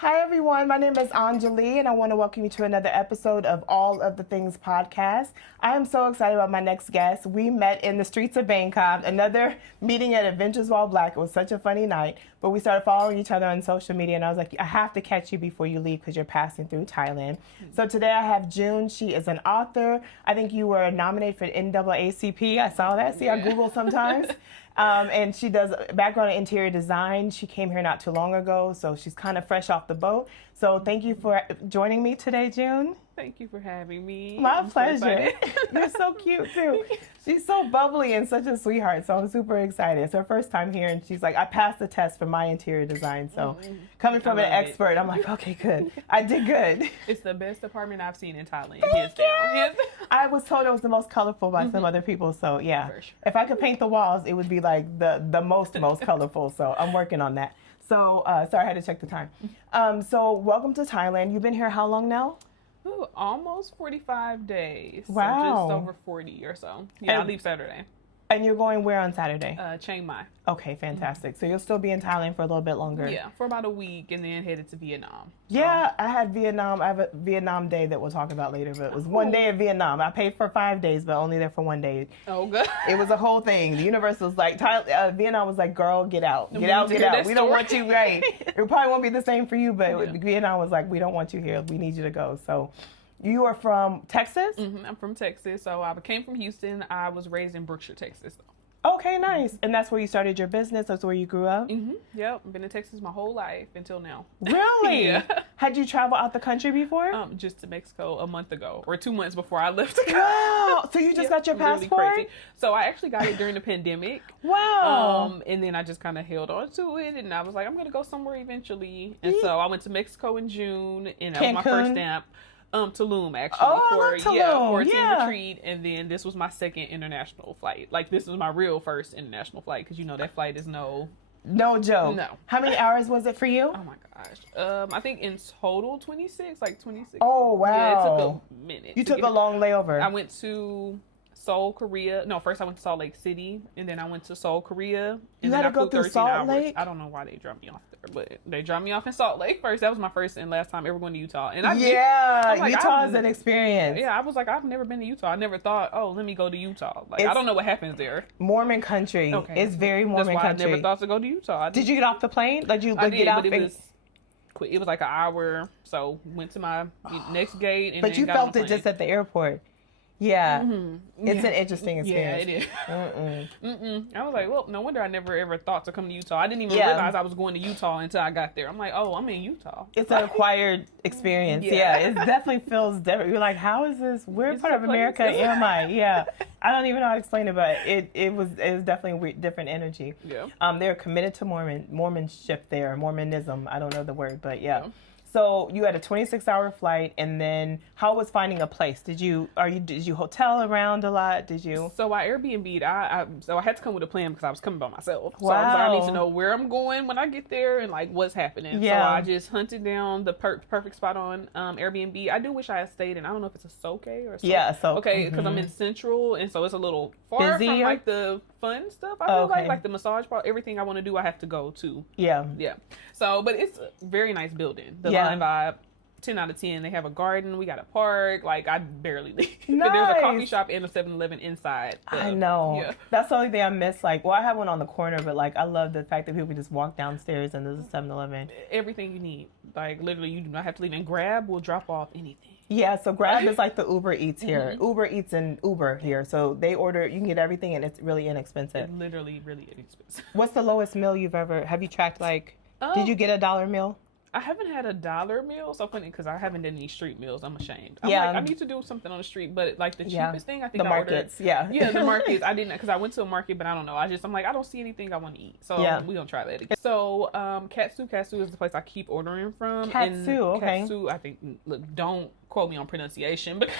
Hi everyone, my name is OnJaLee and I want to welcome you to another episode of All of the Things podcast. I am so excited about my next guest. We met in the streets of Bangkok, another meeting at Adventures While Black. It was such a funny night, but we started following each other on social media and I was like, I have to catch you before you leave because you're passing through Thailand. So today I have June. She is an author. I think you were nominated for NAACP. I saw that. See, I Google sometimes. And she does background in interior design. She came here not too long ago, so she's kind of fresh off the boat. So thank you for joining me today, June. Thank you for having me. My I'm pleasure. So You're so cute, too. She's so bubbly and such a sweetheart, so I'm super excited. It's her first time here, and she's like, I passed the test for my interior design, so coming from an expert, I'm like, okay, good. I did good. It's the best apartment I've seen in Thailand. Thank you. Yes. I was told it was the most colorful by some other people, so yeah. For sure. If I could paint the walls, it would be like the most colorful, so I'm working on that. So, sorry, I had to check the time. So, welcome to Thailand. You've been here how long now? Ooh, almost 45 days. Wow. So just over 40 or so. Yeah, I leave Saturday. And you're going where on Saturday? Chiang Mai. Okay, fantastic. So you'll still be in Thailand for a little bit longer? Yeah, for about a week and then headed to Vietnam. Yeah, I had Vietnam. I have a Vietnam day that we'll talk about later, but it was one day in Vietnam. I paid for 5 days, but only there for 1 day. Oh, good. It was a whole thing. The universe was like, Vietnam was like, girl, get out. Get out. We don't want you, right? It probably won't be the same for you, but Vietnam was like, we don't want you here. We need you to go. So you are from Texas? I'm from Texas. So I came from Houston. I was raised in Brookshire, Texas. Okay, nice. And that's where you started your business? That's where you grew up? Yep. I've been in Texas my whole life until now. Really? Yeah. Had you traveled out the country before? Just to Mexico a month ago or 2 months before I left. Wow. So you just got your passport? Really crazy. So I actually got it during the pandemic. Wow. And then I just kind of held on to it and I was like, I'm going to go somewhere eventually. And so I went to Mexico in June and that was my first stamp. Tulum actually for a team retreat, and then this was my second international flight. Like this was my real first international flight because you know that flight is no joke. No. How many hours was it for you? Oh my gosh. I think in total 26. Oh wow. Yeah, it took a minute. You took a long layover. I went to Seoul, Korea. No, first I went to Salt Lake City, and then I went to Seoul, Korea. And you then had to I go flew through 13 Salt hours. Lake? I don't know why they dropped me off there, but they dropped me off in Salt Lake first. That was my first and last time ever going to Utah. And Utah is an experience. Yeah, I was like, I've never been to Utah. I never thought, oh, let me go to Utah. Like, I don't know what happens there. Mormon country. Okay. It's very Mormon That's why country. I never thought to go to Utah. Did you get off the plane? Like you get out? But it was like an hour. So went to my next gate. And but you felt it just at the airport. Yeah, it's an interesting experience. Yeah, it is. I was like, well, no wonder I never ever thought to come to Utah. I didn't even realize I was going to Utah until I got there. I'm like, oh, I'm in Utah. It's an acquired experience. Yeah, it definitely feels different. You're like, how is this? Where part of America am I? Yeah, I don't even know how to explain it, but it was definitely a different energy. Yeah. They're committed to Mormonship there, Mormonism. I don't know the word, but yeah. So you had a 26-hour flight, and then how was finding a place? Did you hotel around a lot? Did you? So I Airbnb'd. So I had to come with a plan because I was coming by myself. Wow. So I was like, I need to know where I'm going when I get there and like what's happening. Yeah. So I just hunted down the perfect spot on Airbnb. I do wish I had stayed in. I don't know if it's a Soke or something. Yeah, Soke. Okay, because I'm in Central, and so it's a little far from like the fun stuff. I feel like the massage part, everything I want to do, I have to go to. Yeah. So, but it's a very nice building. The Line Vibe, 10 out of 10. They have a garden. We got a park. Like I barely leave. Nice. But there's a coffee shop and a 7-Eleven inside. I know. Yeah. That's the only thing I miss. Like, well, I have one on the corner, but like I love the fact that people just walk downstairs and there's a 7-Eleven. Everything you need. Like literally, you do not have to leave. And Grab will drop off anything. Yeah, so Grab is like the Uber Eats here. Uber Eats and Uber here. So they order, you can get everything and it's really inexpensive. It's literally really inexpensive. What's the lowest meal have you tracked like, did you get a $1 meal? I haven't had a $1 meal. So funny because I haven't done any street meals. I'm ashamed. I'm like, I need to do something on the street, but like the cheapest thing I think the markets. Yeah, the markets. I didn't because I went to a market, but I don't know. I'm like I don't see anything I want to eat, so we gonna try that again. So Katsu is the place I keep ordering from. Katsu, okay. Katsu, I think. Look, don't quote me on pronunciation, but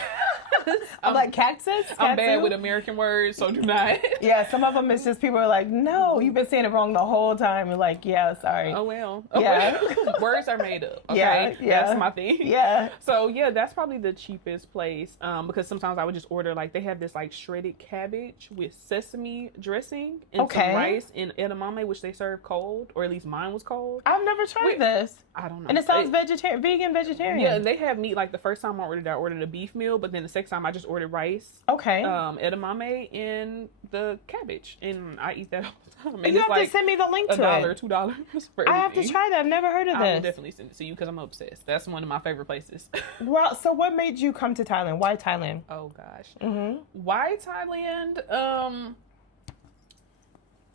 I'm like, cactus? I'm bad with American words, so do not. Yeah, some of them it's just people are like, no, you've been saying it wrong the whole time. You're like, yeah, sorry. Oh, well. Yeah. Words are made up. Okay? Yeah. That's my thing. Yeah. So, yeah, that's probably the cheapest place because sometimes I would just order, like, they have this, like, shredded cabbage with sesame dressing and some rice and edamame, which they serve cold, or at least mine was cold. I've never tried this. I don't know. And it sounds vegan, vegetarian. Yeah, and they have meat. Like, the first time I ordered a beef meal, but then the second time I just ordered rice. Okay. Edamame and the cabbage, and I eat that all the time. And you it's have like to send me the link to $1, it. $2 for I have to try that. I've never heard of this. I will definitely send it to you because I'm obsessed. That's one of my favorite places. Well, so what made you come to Thailand? Why Thailand? Oh gosh. Why Thailand?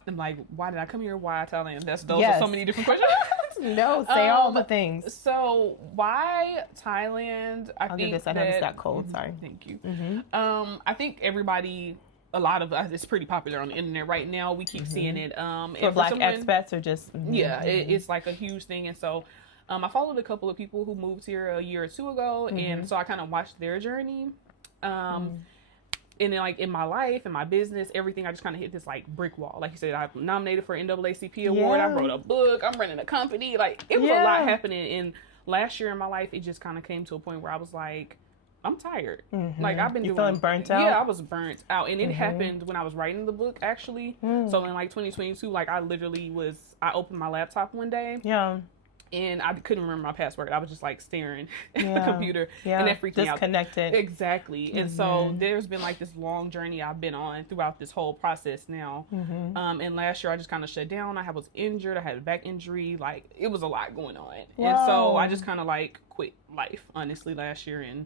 I'm like, why did I come here? Why Thailand? Those are so many different questions. No, say all the things. So why Thailand? I'll do this. I know this got cold. Sorry. Thank you. I think everybody, a lot of us, it's pretty popular on the internet right now. We keep seeing it. For Black expats or just yeah, it's like a huge thing. And so I followed a couple of people who moved here a year or two ago, and so I kind of watched their journey. And then, like, in my life, in my business, everything, I just kind of hit this, like, brick wall. Like you said, I'm nominated for an NAACP award. I wrote a book. I'm running a company. Like, it was a lot happening. And last year in my life, it just kind of came to a point where I was like, I'm tired. Like, I've been feeling burnt out? Yeah, I was burnt out. And it happened when I was writing the book, actually. So, in, like, 2022, like, I opened my laptop one day. Yeah. And I couldn't remember my password. I was just like staring at the computer, and that freaked me out. Disconnected. Exactly. And so there's been like this long journey I've been on throughout this whole process now. And last year I just kind of shut down. I was injured. I had a back injury. Like, it was a lot going on. Wow. And so I just kind of like quit life, honestly, last year and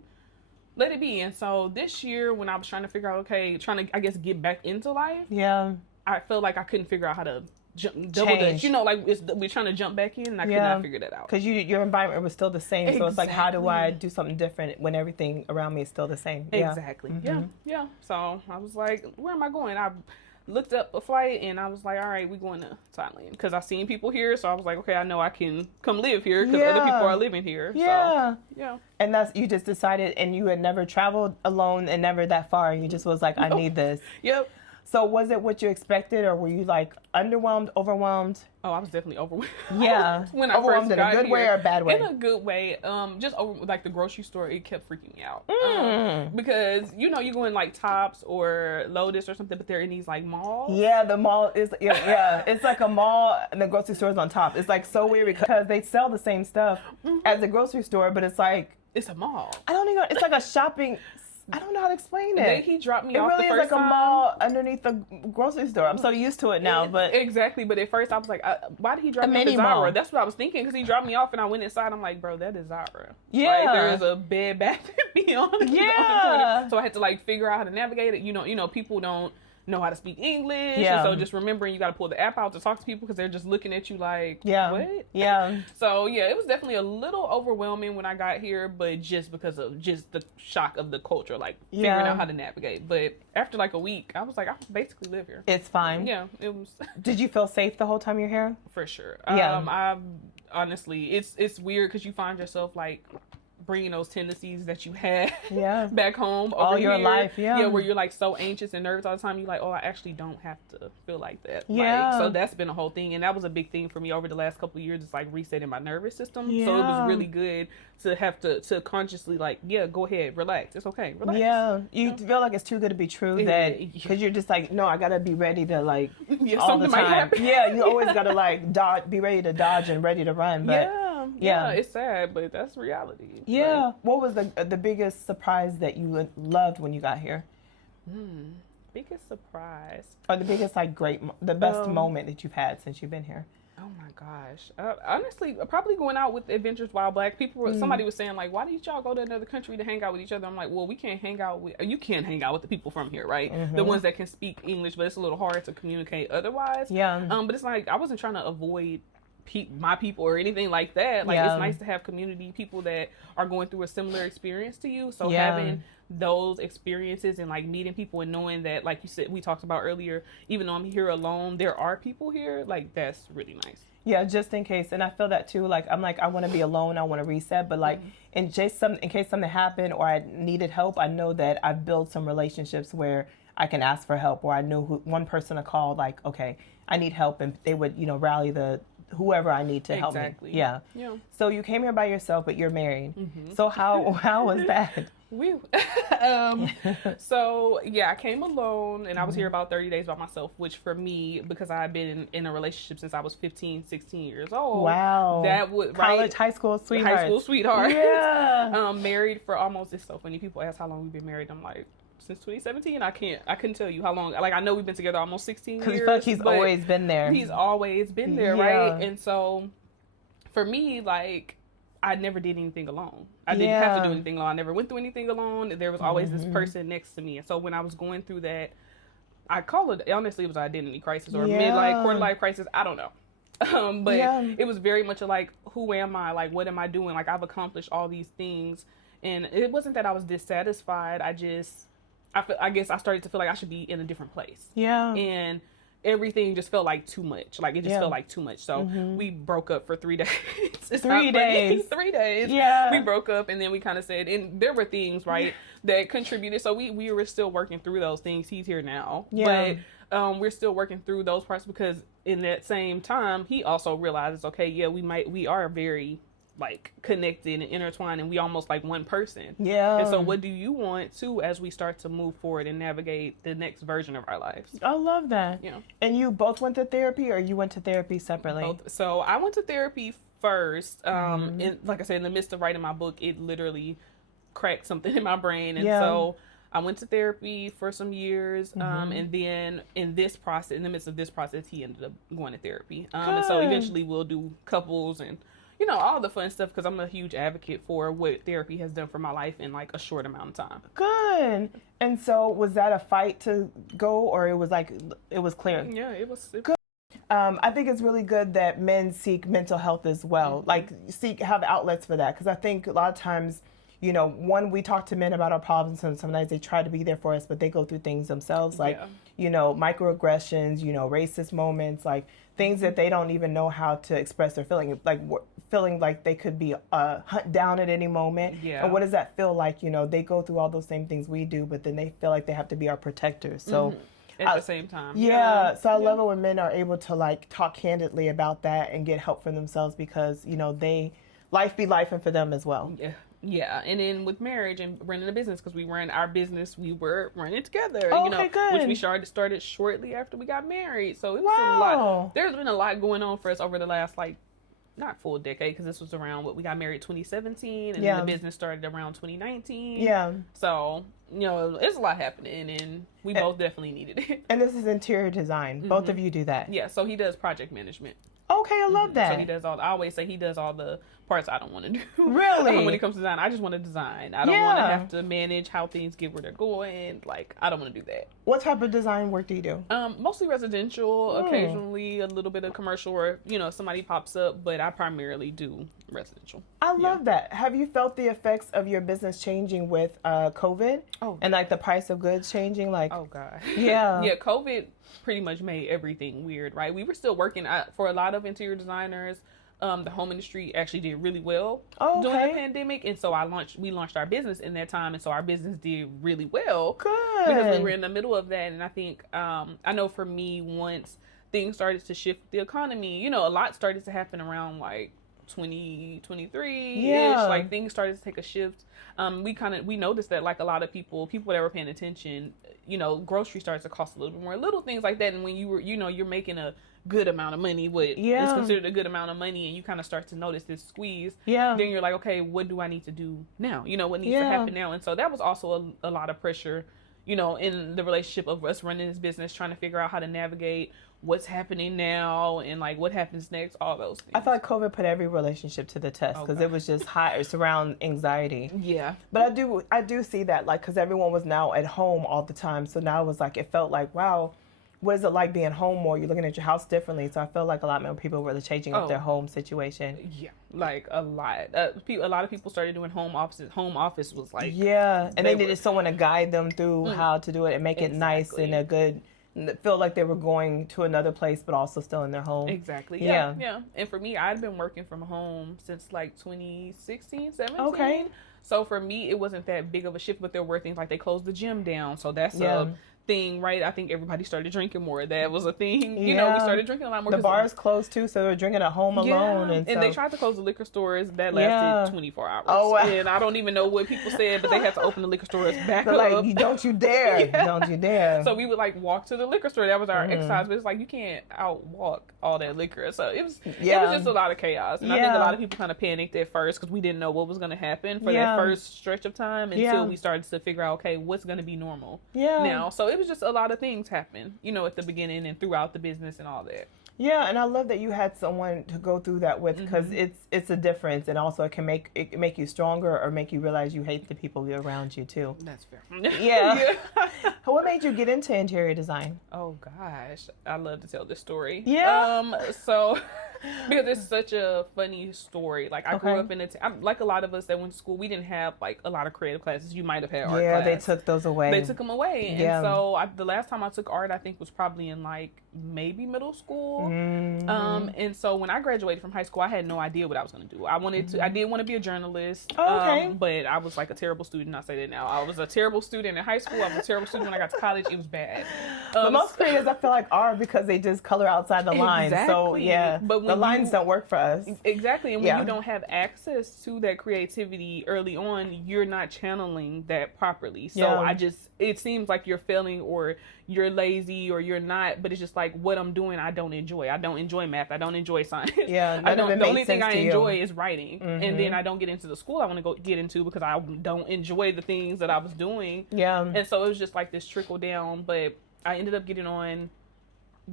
let it be. And so this year when I was trying to figure out, trying to, I guess, get back into life. Yeah. I felt like I couldn't figure out how to double dutch, like we're trying to jump back in, and I could not figure that out because your environment was still the same. Exactly. So it's like, how do I do something different when everything around me is still the same? Exactly. Yeah. So I was like, where am I going? I looked up a flight and I was like, all right, we're going to Thailand because I've seen people here. So I was like, okay, I know I can come live here because other people are living here. Yeah. So, yeah. And you just decided, and you had never traveled alone and never that far. And you just was like, I need this. Yep. So was it what you expected, or were you like underwhelmed, overwhelmed? Oh, I was definitely overwhelmed. Yeah. When I first got in a good way or a bad way? In a good way. Just over, like the grocery store, it kept freaking me out. Because you go in like Tops or Lotus or something, but they're in these like malls. Yeah, the mall is it's like a mall and the grocery store is on top. It's like so weird because they sell the same stuff as the grocery store, but it's like it's a mall. I don't even. It's like a shopping. I don't know how to explain it. He dropped me off the first time. It really is like a mall underneath the grocery store. I'm so used to it now, but... Exactly, but at first I was like, why did he drop me off at Zara? That's what I was thinking, because he dropped me off and I went inside. I'm like, bro, that is Zara. Yeah. Like, there is a Bed Bath & Beyond. Yeah. So I had to like figure out how to navigate it. People don't know how to speak English. Yeah. And so just remembering you got to pull the app out to talk to people because they're just looking at you like, what? Yeah. So yeah, it was definitely a little overwhelming when I got here, but just because of just the shock of the culture, like figuring out how to navigate. But after like a week, I was like, I basically live here. It's fine. Yeah, it was. Did you feel safe the whole time you're here? For sure. I honestly, it's weird because you find yourself like bringing those tendencies that you had back home all your life, where you're like so anxious and nervous all the time. You're like, oh, I actually don't have to feel like that. So that's been a whole thing, and that was a big thing for me over the last couple of years. It's like resetting my nervous system. So it was really good to have to consciously like, go ahead, relax. It's okay, relax. Yeah, you feel like it's too good to be true that because you're just like, no, I gotta be ready to like all the time. Might happen. Yeah, you always gotta like be ready to dodge and ready to run. But yeah, it's sad, but that's reality. Yeah. Like, what was the biggest surprise that you loved when you got here? Biggest surprise. Or the biggest the best moment that you've had since you've been here? Oh my gosh. Honestly, probably going out with Adventures While Black. Somebody was saying like, why did y'all go to another country to hang out with each other? I'm like, well, you can't hang out with the people from here, right? The ones that can speak English, but it's a little hard to communicate otherwise. Yeah. But it's like, I wasn't trying to avoid my people or anything like that. Like, it's nice to have community, people that are going through a similar experience to you. So having those experiences and like meeting people and knowing that, like you said, we talked about earlier, even though I'm here alone, there are people here. Like, that's really nice. Yeah, just in case. And I feel that too. Like, I'm like, I want to be alone. I want to reset. But like, in case something happened or I needed help, I know that I've built some relationships where I can ask for help, or I know one person to call, like, okay, I need help. And they would, rally whoever I need to help me. Yeah. So you came here by yourself, but you're married. So how was that? So yeah, I came alone, and I was here about 30 days by myself, which for me, because I had been in a relationship since I was 15, 16 years old. Wow. That would college, high school sweetheart. Yeah. Married for almost, it's so funny. People ask how long we've been married. I'm like, since 2017. I couldn't tell you how long. Like, I know we've been together almost 16 years. Because he's always been there. He's always been there, right? And so for me, like, I never did anything alone. I didn't have to do anything alone. I never went through anything alone. There was always this person next to me. And so when I was going through that, I call it, honestly, it was an identity crisis or midlife, quarter life crisis. I don't know. But it was very much like, who am I? Like, what am I doing? Like, I've accomplished all these things. And it wasn't that I was dissatisfied. I guess I started to feel like I should be in a different place. Yeah. And everything just felt like too much. Like, it just felt like too much. So we broke up for 3 days. 3 days. 3 days. Yeah. We broke up, and then we kind of said, and there were things, right, that contributed. So we were still working through those things. He's here now. Yeah. But we're still working through those parts, because in that same time, he also realizes, okay, yeah, we are very, like, connected and intertwined, and we almost like one person. Yeah. And so what do you want too, as we start to move forward and navigate the next version of our lives? I love that. Yeah. And you both went to therapy, or you went to therapy separately? Both. So I went to therapy first. And like I said, in the midst of writing my book, it literally cracked something in my brain. And so I went to therapy for some years. And then in the midst of this process, he ended up going to therapy. And so eventually we'll do couples and, all the fun stuff, because I'm a huge advocate for what therapy has done for my life in, like, a short amount of time. Good. And so was that a fight to go, or it was like, it was clear? Yeah, it was. Good. I think it's really good that men seek mental health as well. Like, have outlets for that. Because I think a lot of times, we talk to men about our problems, and sometimes they try to be there for us, but they go through things themselves, like, microaggressions, racist moments, like things that they don't even know how to express their feeling, like feeling like they could be hunt down at any moment. Yeah. And what does that feel like? They go through all those same things we do, but then they feel like they have to be our protectors. So at the same time. Yeah. So I love it when men are able to, like, talk candidly about that and get help for themselves, because, life be life, and for them as well. Yeah. Yeah, and then with marriage and running a business, because we ran our business, we were running together, good. Which we started shortly after we got married. So it was a lot. There's been a lot going on for us over the last, like, not full decade, because this was around we got married 2017, and then the business started around 2019. Yeah. So, there's a lot happening, and we both definitely needed it. And this is interior design. Both of you do that. Yeah, so he does project management. Okay, I love that. So he does I always say he does all the parts I don't want to do. Really? When it comes to design, I just want to design. I don't want to have to manage how things get where they're going. Like, I don't want to do that. What type of design work do you do? Mostly residential, occasionally a little bit of commercial, or, somebody pops up, but I primarily do residential. I love that. Have you felt the effects of your business changing with COVID? Oh. And, like, the price of goods changing? Like, oh, God. Yeah. Yeah, COVID pretty much made everything weird, right? We were still working for a lot of interior designers. The home industry actually did really well during the pandemic, and so we launched our business in that time, and so our business did really well. Good. Because we were in the middle of that, and I think I know for me, once things started to shift the economy, a lot started to happen around, like, 2023-ish. Like, things started to take a shift. We noticed that, like, a lot of people that were paying attention, grocery started to cost a little bit more, little things like that. And when you were, you're making a good amount of money, what is considered a good amount of money, and you kind of start to notice this squeeze, then you're like, okay, what do I need to do now? What needs to happen now? And so that was also a lot of pressure, in the relationship of us running this business, trying to figure out how to navigate what's happening now and, like, what happens next, all those things. I feel like COVID put every relationship to the test, because it was just high. It's around anxiety. Yeah. But I do see that, like, because everyone was now at home all the time. So now it was like, it felt like, wow, what is it like being home more? You're looking at your house differently. So I feel like a lot more people were changing up their home situation. Yeah, like a lot. A lot of people started doing home offices. Home office was like... Yeah, and they needed someone to guide them through how to do it and make it nice and a good... feel like they were going to another place but also still in their home. Exactly. Yeah. And for me, I'd been working from home since like 2016, 17. Okay. So for me, it wasn't that big of a shift, but there were things like they closed the gym down. So that's a thing, right? I think everybody started drinking more. That was a thing. You know, we started drinking a lot more. The bars closed too, so they were drinking at home alone. And they tried to close the liquor stores. That lasted 24 hours. Oh, wow. And I don't even know what people said, but they had to open the liquor stores back up. Like, don't you dare. Don't you dare. So we would like walk to the liquor store. That was our exercise, but it's like you can't outwalk all that liquor. So it was just a lot of chaos. And I think a lot of people kind of panicked at first because we didn't know what was going to happen for that first stretch of time until we started to figure out, okay, what's going to be normal now. So it was just a lot of things happen, you know, at the beginning and throughout the business and all that. Yeah, and I love that you had someone to go through that with because it's a difference, and also it can make you stronger or make you realize you hate the people around you too. That's fair. Yeah. What made you get into interior design? Oh gosh, I love to tell this story. Yeah. So because it's such a funny story. Like I grew up in like a lot of us that went to school, we didn't have like a lot of creative classes. You might have had art class. Yeah, they took those away. They took them away, and so the last time I took art, I think was probably in like maybe middle school. And so when I graduated from high school, I had no idea what I was going to do. I did want to be a journalist. But I was like a terrible student. I say that now. I was a terrible student in high school. I was a terrible student when I got to college. It was bad. But most creators, I feel like, are because they just color outside the lines. So yeah, but the lines don't work for us. Exactly. And when you don't have access to that creativity early on, you're not channeling that properly. So it seems like you're failing or you're lazy or you're not, but it's just like what I'm doing, I don't enjoy. I don't enjoy math. I don't enjoy science. Yeah, the only thing I enjoy is writing. And then I don't get into the school I want to get into because I don't enjoy the things that I was doing. Yeah. And so it was just like this trickle down, but I ended up getting on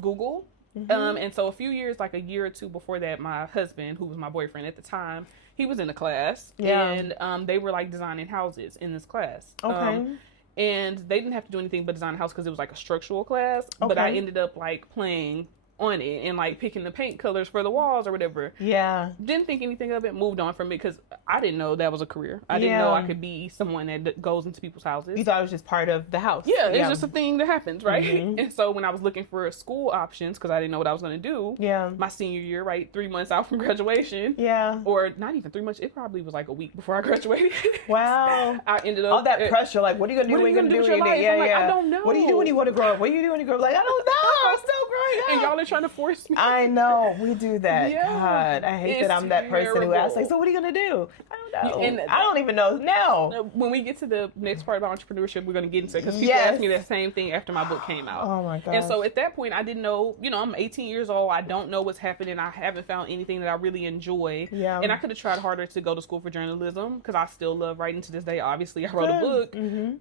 Google. And so a year or two before that, my husband, who was my boyfriend at the time, he was in the class. And they were like designing houses in this class. And they didn't have to do anything but design a house because it was like a structural class. But I ended up like playing on it and like picking the paint colors for the walls or whatever. Yeah. Didn't think anything of it, moved on from it because I didn't know that was a career. I didn't know I could be someone that goes into people's houses. You thought it was just part of the house. Yeah, it's just a thing that happens, right? And so when I was looking for school options because I didn't know what I was going to do, my senior year, right, 3 months out from graduation, or not even 3 months, it probably was like a week before I graduated. Wow. I ended up... all that pressure, like, what are you going to do? What are you going to do with your life? I don't know. What do you do when you want to grow up? What do you do when you grow up? Like, I don't know. I'm still growing up. And y'all are trying to force me. I know. We do that. God, I hate that I'm that person who asks, like, so what are you going to do? I don't know. And I don't even know now. When we get to the next part about entrepreneurship, we're going to get into it because people ask me that same thing after my book came out. Oh, my God. And so at that point, I didn't know, I'm 18 years old. I don't know what's happening. I haven't found anything that I really enjoy. Yeah. And I could have tried harder to go to school for journalism because I still love writing to this day. Obviously, I wrote a book.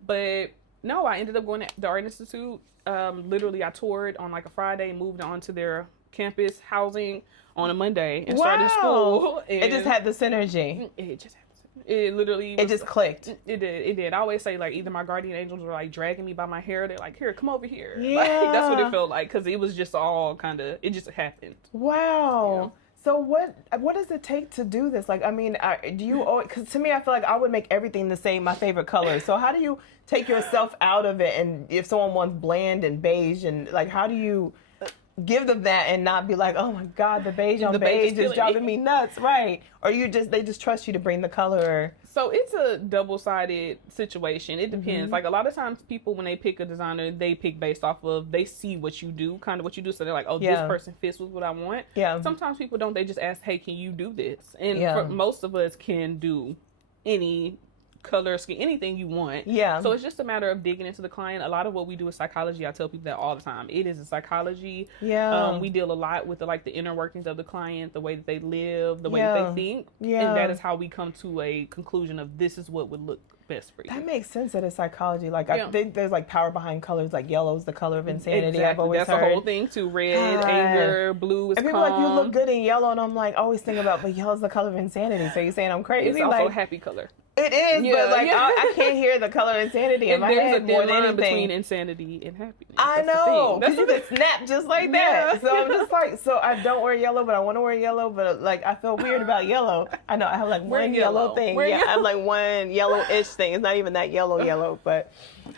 But no, I ended up going to the Art Institute. Literally, I toured on like a Friday, moved on to their campus housing on a Monday and started school. And it just had the synergy. It just had it literally it just clicked. It did. I always say like either my guardian angels were like dragging me by my hair. They're like, here, come over here. Yeah. Like, that's what it felt like because it was just all it just happened. Wow. So what does it take to do this? Like, I mean, do you always, because to me, I feel like I would make everything the same, my favorite color. So how do you take yourself out of it? And if someone wants bland and beige and like, how do you give them that and not be like, oh my God, the beige on beige is driving me nuts, right? Or they just trust you to bring the color. So it's a double-sided situation. It depends. Like a lot of times people, when they pick a designer, they pick based off of, they see what you do, kind of what you do. So they're like, oh, this person fits with what I want. Yeah. Sometimes people don't. They just ask, hey, can you do this? And for most of us can do any color scheme, anything you want. Yeah. So it's just a matter of digging into the client. A lot of what we do is psychology. I tell people that all the time. It is a psychology. Yeah. We deal a lot with the inner workings of the client, the way that they live, the way that they think. Yeah. And that is how we come to a conclusion of this is what would look best for you. That makes sense. That is psychology. Like I think there's like power behind colors. Like yellow is the color of insanity. Exactly. I've always heard. That's the whole thing too. Red, anger, blue is and people calm. like, you look good in yellow, and I'm like always thinking about, but yellow's the color of insanity. So you're saying I'm crazy? It's also a happy color. It is, but like I can't hear the color insanity in my head more than anything. Between insanity and happiness. I know, because you can snap just like that. So I'm just like, so I don't wear yellow, but I want to wear yellow, but like I feel weird about yellow. I know I have like one yellow thing. I have like one yellow-ish thing. It's not even that yellow, but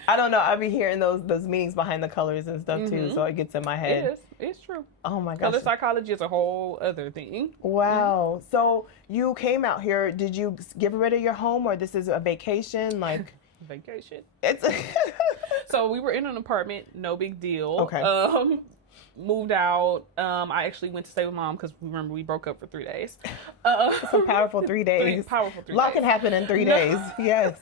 I don't know. I'll be hearing those meanings behind the colors and stuff too, so it gets in my head. It is. It's true. Oh my gosh. Color psychology is a whole other thing. Wow. So you came out here. Did you get rid of your home, or this is a vacation? Like vacation. It's so we were in an apartment. No big deal. Okay. Moved out. I actually went to stay with mom because remember we broke up for 3 days. It's a powerful 3 days. Powerful 3 days. A lot can happen in 3 days. Yes.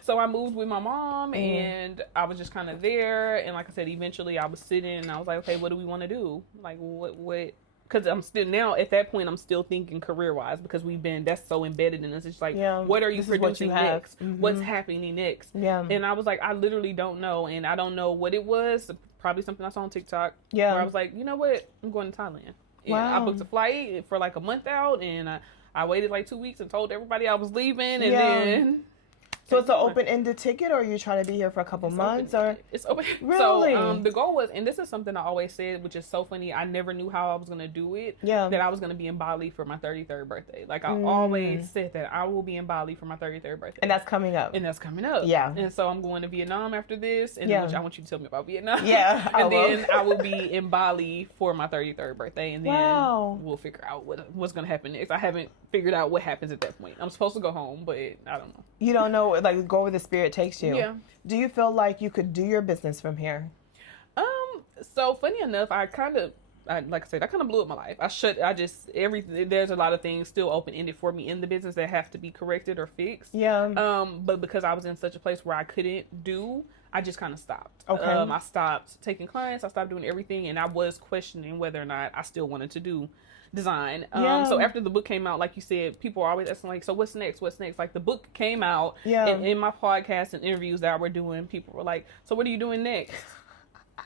So I moved with my mom, and I was just kind of there. And like I said, eventually I was sitting, and I was like, okay, what do we want to do? Like, what? Because I'm still now at that point, I'm still thinking career wise because that's so embedded in us. It's like, what are you producing next? What's happening next? Yeah. And I was like, I literally don't know, and I don't know what it was. Probably something I saw on TikTok. Yeah. Where I was like, you know what? I'm going to Thailand. And I booked a flight for like a month out, and I waited like 2 weeks and told everybody I was leaving, and then. So it's an open-ended ticket, or are you trying to be here for a couple months? Or it's open. Really? So the goal was, and this is something I always said, which is so funny. I never knew how I was going to do it. Yeah. That I was going to be in Bali for my 33rd birthday. Like I always said that I will be in Bali for my 33rd birthday. And that's coming up. Yeah. And so I'm going to Vietnam after this, and which I want you to tell me about Vietnam. Yeah. And then I will be in Bali for my 33rd birthday, and then we'll figure out what's going to happen next. I haven't figured out what happens at that point. I'm supposed to go home, but I don't know. You don't know, like go where the spirit takes you. Yeah. Do you feel like you could do your business from here? So funny enough, like I said, I kind of blew up my life. There's a lot of things still open-ended for me in the business that have to be corrected or fixed. Yeah. But because I was in such a place where I couldn't I just kind of stopped. Okay. I stopped taking clients. I stopped doing everything, and I was questioning whether or not I still wanted to do design. So after the book came out, like you said, people are always asking like, so what's next? Like the book came out, and in my podcast and interviews that we're doing, people were like, so what are you doing next?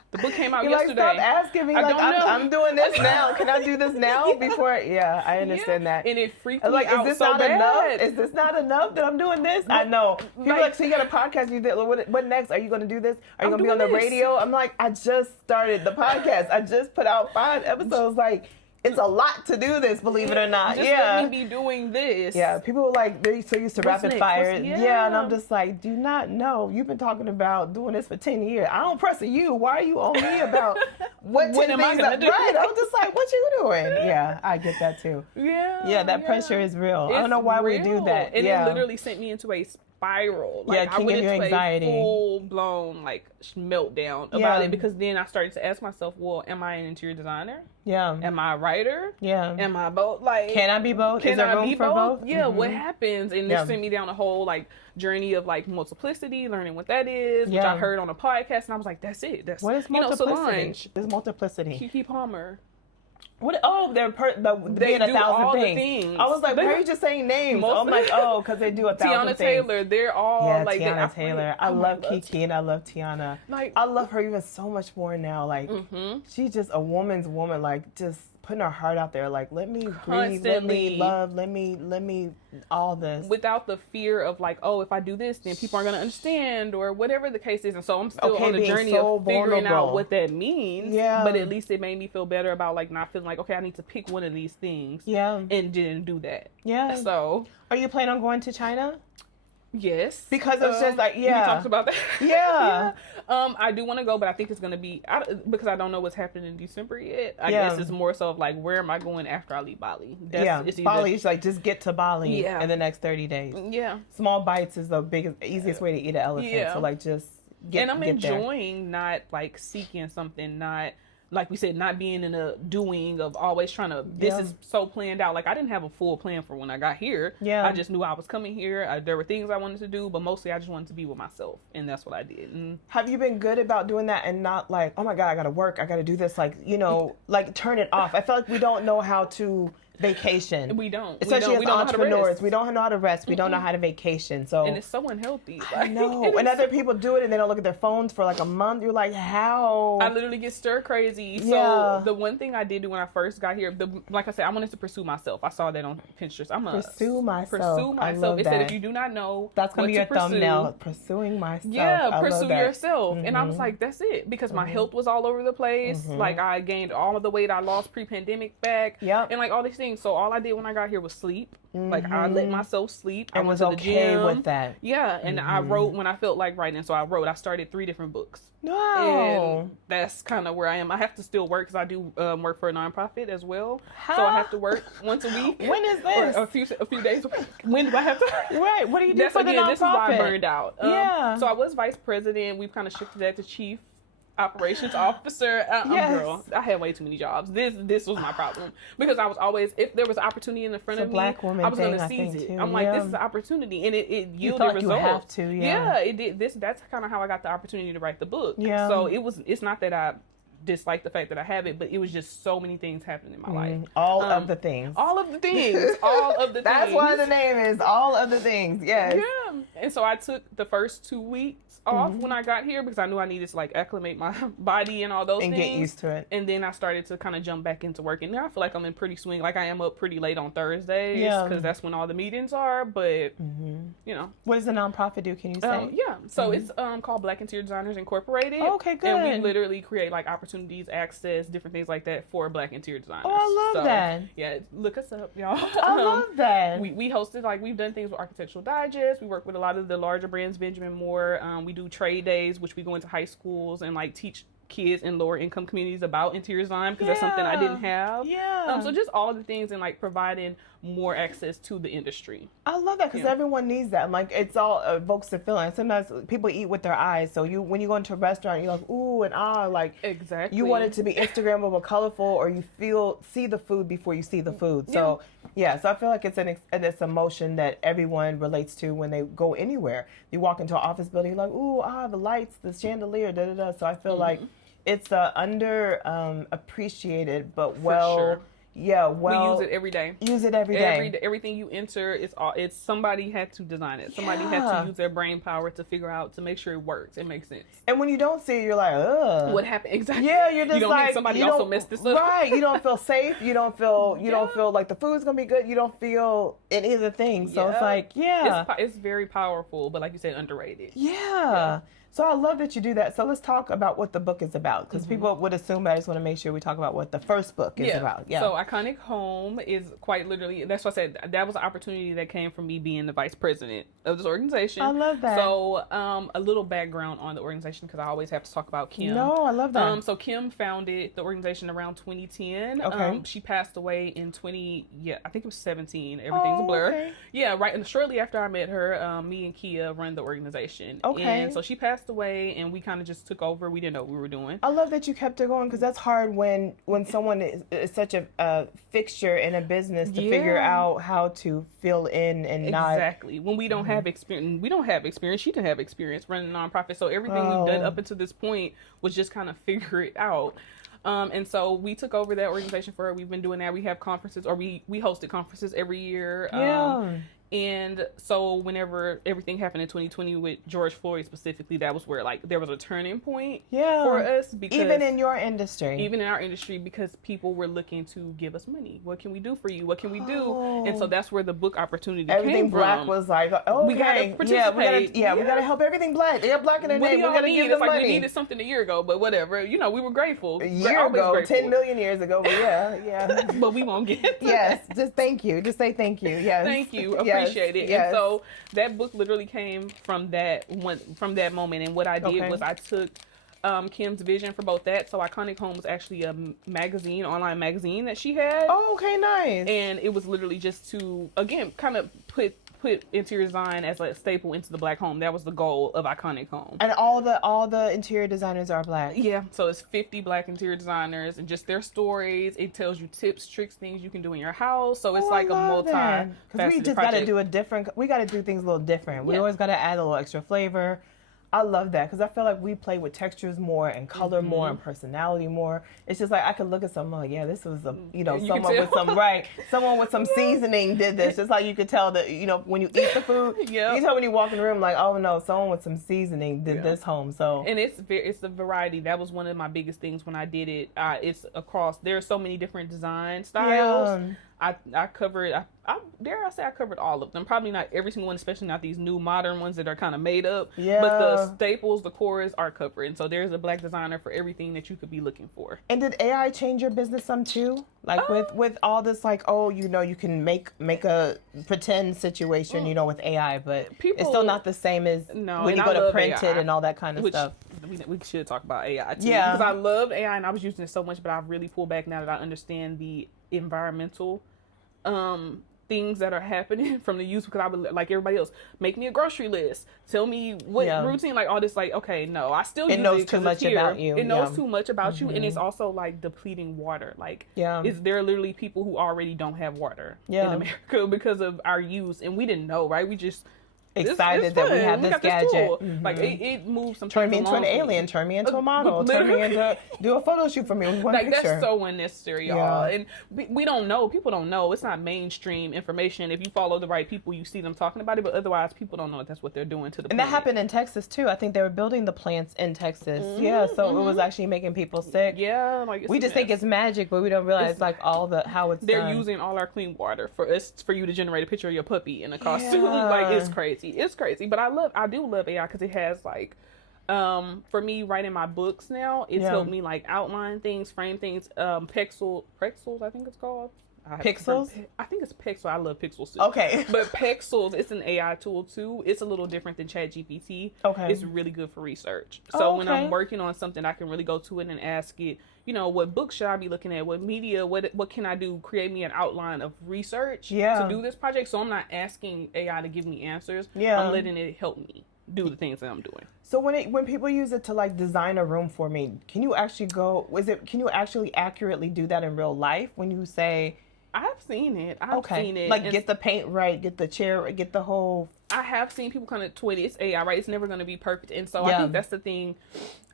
The book came out yesterday. Like, stop asking me. Like, I'm doing this now. Can I do this now? Before, I understand that. And it freaked me out. Is this so not bad. Enough? Is this not enough that I'm doing this? I know. People like, so you got a podcast. What next? Are you going to do this? Are you going to be on the radio? I'm like, I just started the podcast. I just put out 5 episodes. Like, it's a lot to do this, believe it or not. Just let me be doing this. Yeah, people were like, they're so used to rapid fire. And I'm just like, do not know. You've been talking about doing this for 10 years. I don't press you. Why are you on me about what 10 things I do? Right. I'm just like, what you doing? Yeah, I get that too. Yeah, that pressure is real. I don't know why we do that. And it literally sent me into a spiral. Like, I went into anxiety. A full-blown meltdown about it, because then I started to ask myself, well, am I an interior designer? Yeah. Am I a writer? Yeah. Am I both? Like, can I be both? Is there room for both? Yeah. What happens? And this sent me down a whole journey of multiplicity, learning what that is, which I heard on a podcast, and I was like, that's it. What is multiplicity? What is multiplicity? Kiki Palmer. What? Oh, they're being 1,000 things. I was like, why are you just saying names? I'm like, because they do 1,000 Tiana things. Taylor, they're all Tiana Taylor. I love Kiki and I love Tiana. I love her even so much more now. She's just a woman's woman. Just putting her heart out there. Let me breathe, let me love, let me all this. Without the fear of if I do this, then people aren't going to understand, or whatever the case is. And so I'm still on the journey of figuring out what that means. Yeah. But at least it made me feel better about not feeling okay, I need to pick one of these things. Yeah. And didn't do that. Yeah. So. Are you planning on going to China? Yes. Because it's just we talked about that. Yeah. I do want to go, but I think it's going to be, because I don't know what's happening in December yet. I guess it's more so of where am I going after I leave Bali? Bali is just get to Bali in the next 30 days. Yeah. Small bites is the easiest way to eat an elephant. Yeah. So just get And I'm enjoying not seeking something, not, like we said, not being in a doing of always trying to, this is so planned out. I didn't have a full plan for when I got here. Yeah. I just knew I was coming here. There were things I wanted to do, but mostly I just wanted to be with myself. And that's what I did. And have you been good about doing that and not oh my God, I got to work. I got to do this. Turn it off. I feel like we don't know how to vacation. We don't. Especially we don't as entrepreneurs. We don't know how to rest. We Mm-mm. don't know how to vacation. So and it's so unhealthy. I know. And other people do it and they don't look at their phones for like a month. You're like, how? I literally get stir crazy. Yeah. So the one thing I did do when I first got here, like I said, I wanted to pursue myself. I saw that on Pinterest. Pursue myself. It said if you do not know that's gonna what be your to pursue, thumbnail. Pursuing myself. Yeah, pursue yourself. And I was like, that's it. Because my health was all over the place. Like I gained all of the weight I lost pre-pandemic back. Yep. And like all these things. So all I did when I got here was sleep. Like I let myself sleep. And I went was to the okay gym. with that. Yeah. And I wrote when I felt like writing. So I wrote. I started 3 different books. No. And that's kind of where I am. I have to still work because I do work for a nonprofit as well. Huh? So I have to work once a week. When is this? Or a few days a week. When do I have to? Right. What do you do for the nonprofit? This is why I burned out. Yeah. So I was vice president. We've kind of shifted that to chief operations officer. Yes. Girl, I had way too many jobs. This was my problem because I was always, if there was opportunity in the front of me, black woman I was going to thing, seize it. too. I'm like, this is an opportunity, and it you yielded results. You have to, yeah. It did. That's kind of how I got the opportunity to write the book. Yeah. So it's not that I dislike the fact that I have it, but it was just so many things happening in my life. All of the things. All of the things. All of the things. That's why the name is All of the Things. Yes. Yeah. And so I took the first 2 weeks off when I got here because I knew I needed to like acclimate my body and all those things. And get used to it. And then I started to kind of jump back into work. And now I feel like I'm in pretty swing. Like I am up pretty late on Thursdays because that's when all the meetings are. But, you know. What does the nonprofit do? Can you say? Yeah. So it's called Black Interior Designers Incorporated. Oh, okay, good. And we literally create like opportunities, access, different things like that for Black interior designers. Oh, I love that. Yeah. Look us up, y'all. I love that. We hosted, like, we've done things with Architectural Digest. We work with a lot of the larger brands, Benjamin Moore. We do trade days, which we go into high schools and like teach kids in lower income communities about interior design because that's something I didn't have. Yeah. So just all of the things and like providing more access to the industry. I love that because everyone needs that. Like it's all evokes the feeling. Sometimes people eat with their eyes. So when you go into a restaurant, you're like ooh and ah, like exactly. You want it to be Instagrammable, colorful, or you see the food before you see the food. So so I feel like it's it's emotion that everyone relates to when they go anywhere. You walk into an office building, you're like ooh the lights, the chandelier, da da da. So I feel like it's appreciated, but well. For sure. Yeah, well, we use it every day. Use it every day. Everything you enter, it's somebody had to design it. Somebody had to use their brain power to figure out to make sure it works. It makes sense. And when you don't see it, you're like, ugh. What happened exactly? Yeah, you're just you don't like think somebody also messed this up. Right. You don't feel safe. You don't feel like the food's gonna be good. You don't feel any of the things. So it's like it's very powerful, but like you said, underrated. Yeah. So I love that you do that. So let's talk about what the book is about, because people would assume, but I just want to make sure we talk about what the first book is about. Yeah. So Iconic Home is quite literally, that's what I said, that was an opportunity that came from me being the vice president of this organization. I love that. So a little background on the organization, because I always have to talk about Kim. No, I love that. So Kim founded the organization around 2010. Okay. She passed away in I think it was 17. Everything's a blur. Okay. Yeah, right. And shortly after I met her, me and Kia run the organization. Okay. And so she passed away, and we kind of just took over. We didn't know what we were doing. I love that you kept it going, because that's hard when someone is such a fixture in a business to figure out how to fill in and not. Exactly. When we don't have experience, She didn't have experience running a nonprofit. So everything we've done up until this point was just kind of figure it out. And so we took over that organization for her. We've been doing that. We have conferences, or we hosted conferences every year. And so whenever everything happened in 2020 with George Floyd specifically, that was where there was a turning point for us. Because even in your industry. Even in our industry, because people were looking to give us money. What can we do for you? What can we do? And so that's where the book opportunity Everything came Black from. was like, oh, we gotta participate. We gotta help everything Black. They're Black in the name. We gotta give them money. We needed something a year ago, but whatever. We were grateful. A year ago, 10 million years ago, but yeah. But we won't get to that. Just thank you. Just say thank you. Yes. Thank you. Appreciate it. Yes. And so that book literally came from that moment. And what I did was I took Kim's vision for both that. So Iconic Home was actually a online magazine that she had. Oh, okay, nice. And it was literally just to, again, kind of put interior design as a staple into the Black home. That was the goal of Iconic Home. And all the interior designers are Black. Yeah. So it's 50 Black interior designers and just their stories. It tells you tips, tricks, things you can do in your house. So it's like a multi-faceted because we just got to do we got to do things a little different. We always got to add a little extra flavor. I love that because I feel like we play with textures more and color more and personality more. It's just like I could look at someone like, yeah, this was someone with someone with some seasoning did this. Just like you could tell that when you eat the food, you can tell when you walk in the room like, oh no, someone with some seasoning did this home. So and it's the variety. That was one of my biggest things when I did it. It's across. There are so many different design styles. Yeah. I covered, I dare I say I covered all of them. Probably not every single one, especially not these new modern ones that are kind of made up. Yeah. But the staples, the cores are covered. And so there's a Black designer for everything that you could be looking for. And did AI change your business some too? Like with all this like, you can make a pretend situation, with AI, but it's still not the same as when you go to print it and all that kind of stuff. We should talk about AI too. Yeah. Because I loved AI and I was using it so much, but I've really pulled back now that I understand the environmental things that are happening from the use, because I would, like everybody else, make me a grocery list, tell me what routine, like all this, like, okay, no, I still use it. It knows too much about you. It knows too much about you, and it's also like depleting water. Like, there are literally people who already don't have water in America because of our use, and we didn't know, right? We just excited that we have this gadget. Like it moves some. Turn me into an alien. Turn me into a model. Turn me into do a photo shoot for me with one picture. That's so unnecessary, y'all. And we don't know. People don't know. It's not mainstream information. If you follow the right people, you see them talking about it. But otherwise, people don't know that that's what they're doing to the. And that happened in Texas too. I think they were building the plants in Texas. So it was actually making people sick. Yeah, like we just think it's magic, but we don't realize like all the how it's. They're using all our clean water for you to generate a picture of your puppy in a costume. Like it's crazy. It's crazy, but I do love AI because it has like, for me writing my books now, it's helped me like outline things, frame things. Pexels, I think it's called. Pixels? I think it's Pixel. I love Pixels too. Okay. But Pexels, it's an AI tool too. It's a little different than ChatGPT. Okay. It's really good for research. So when I'm working on something, I can really go to it and ask it, what books should I be looking at? What media? What can I do? Create me an outline of research to do this project. So I'm not asking AI to give me answers. Yeah. I'm letting it help me do the things that I'm doing. So when people use it to like design a room for me, can you actually accurately do that in real life when you say, I've seen it. I've seen it. Like get the paint right, get the chair, get the whole. I have seen people kind of tweet it. It's AI, right? It's never going to be perfect. And so I think that's the thing.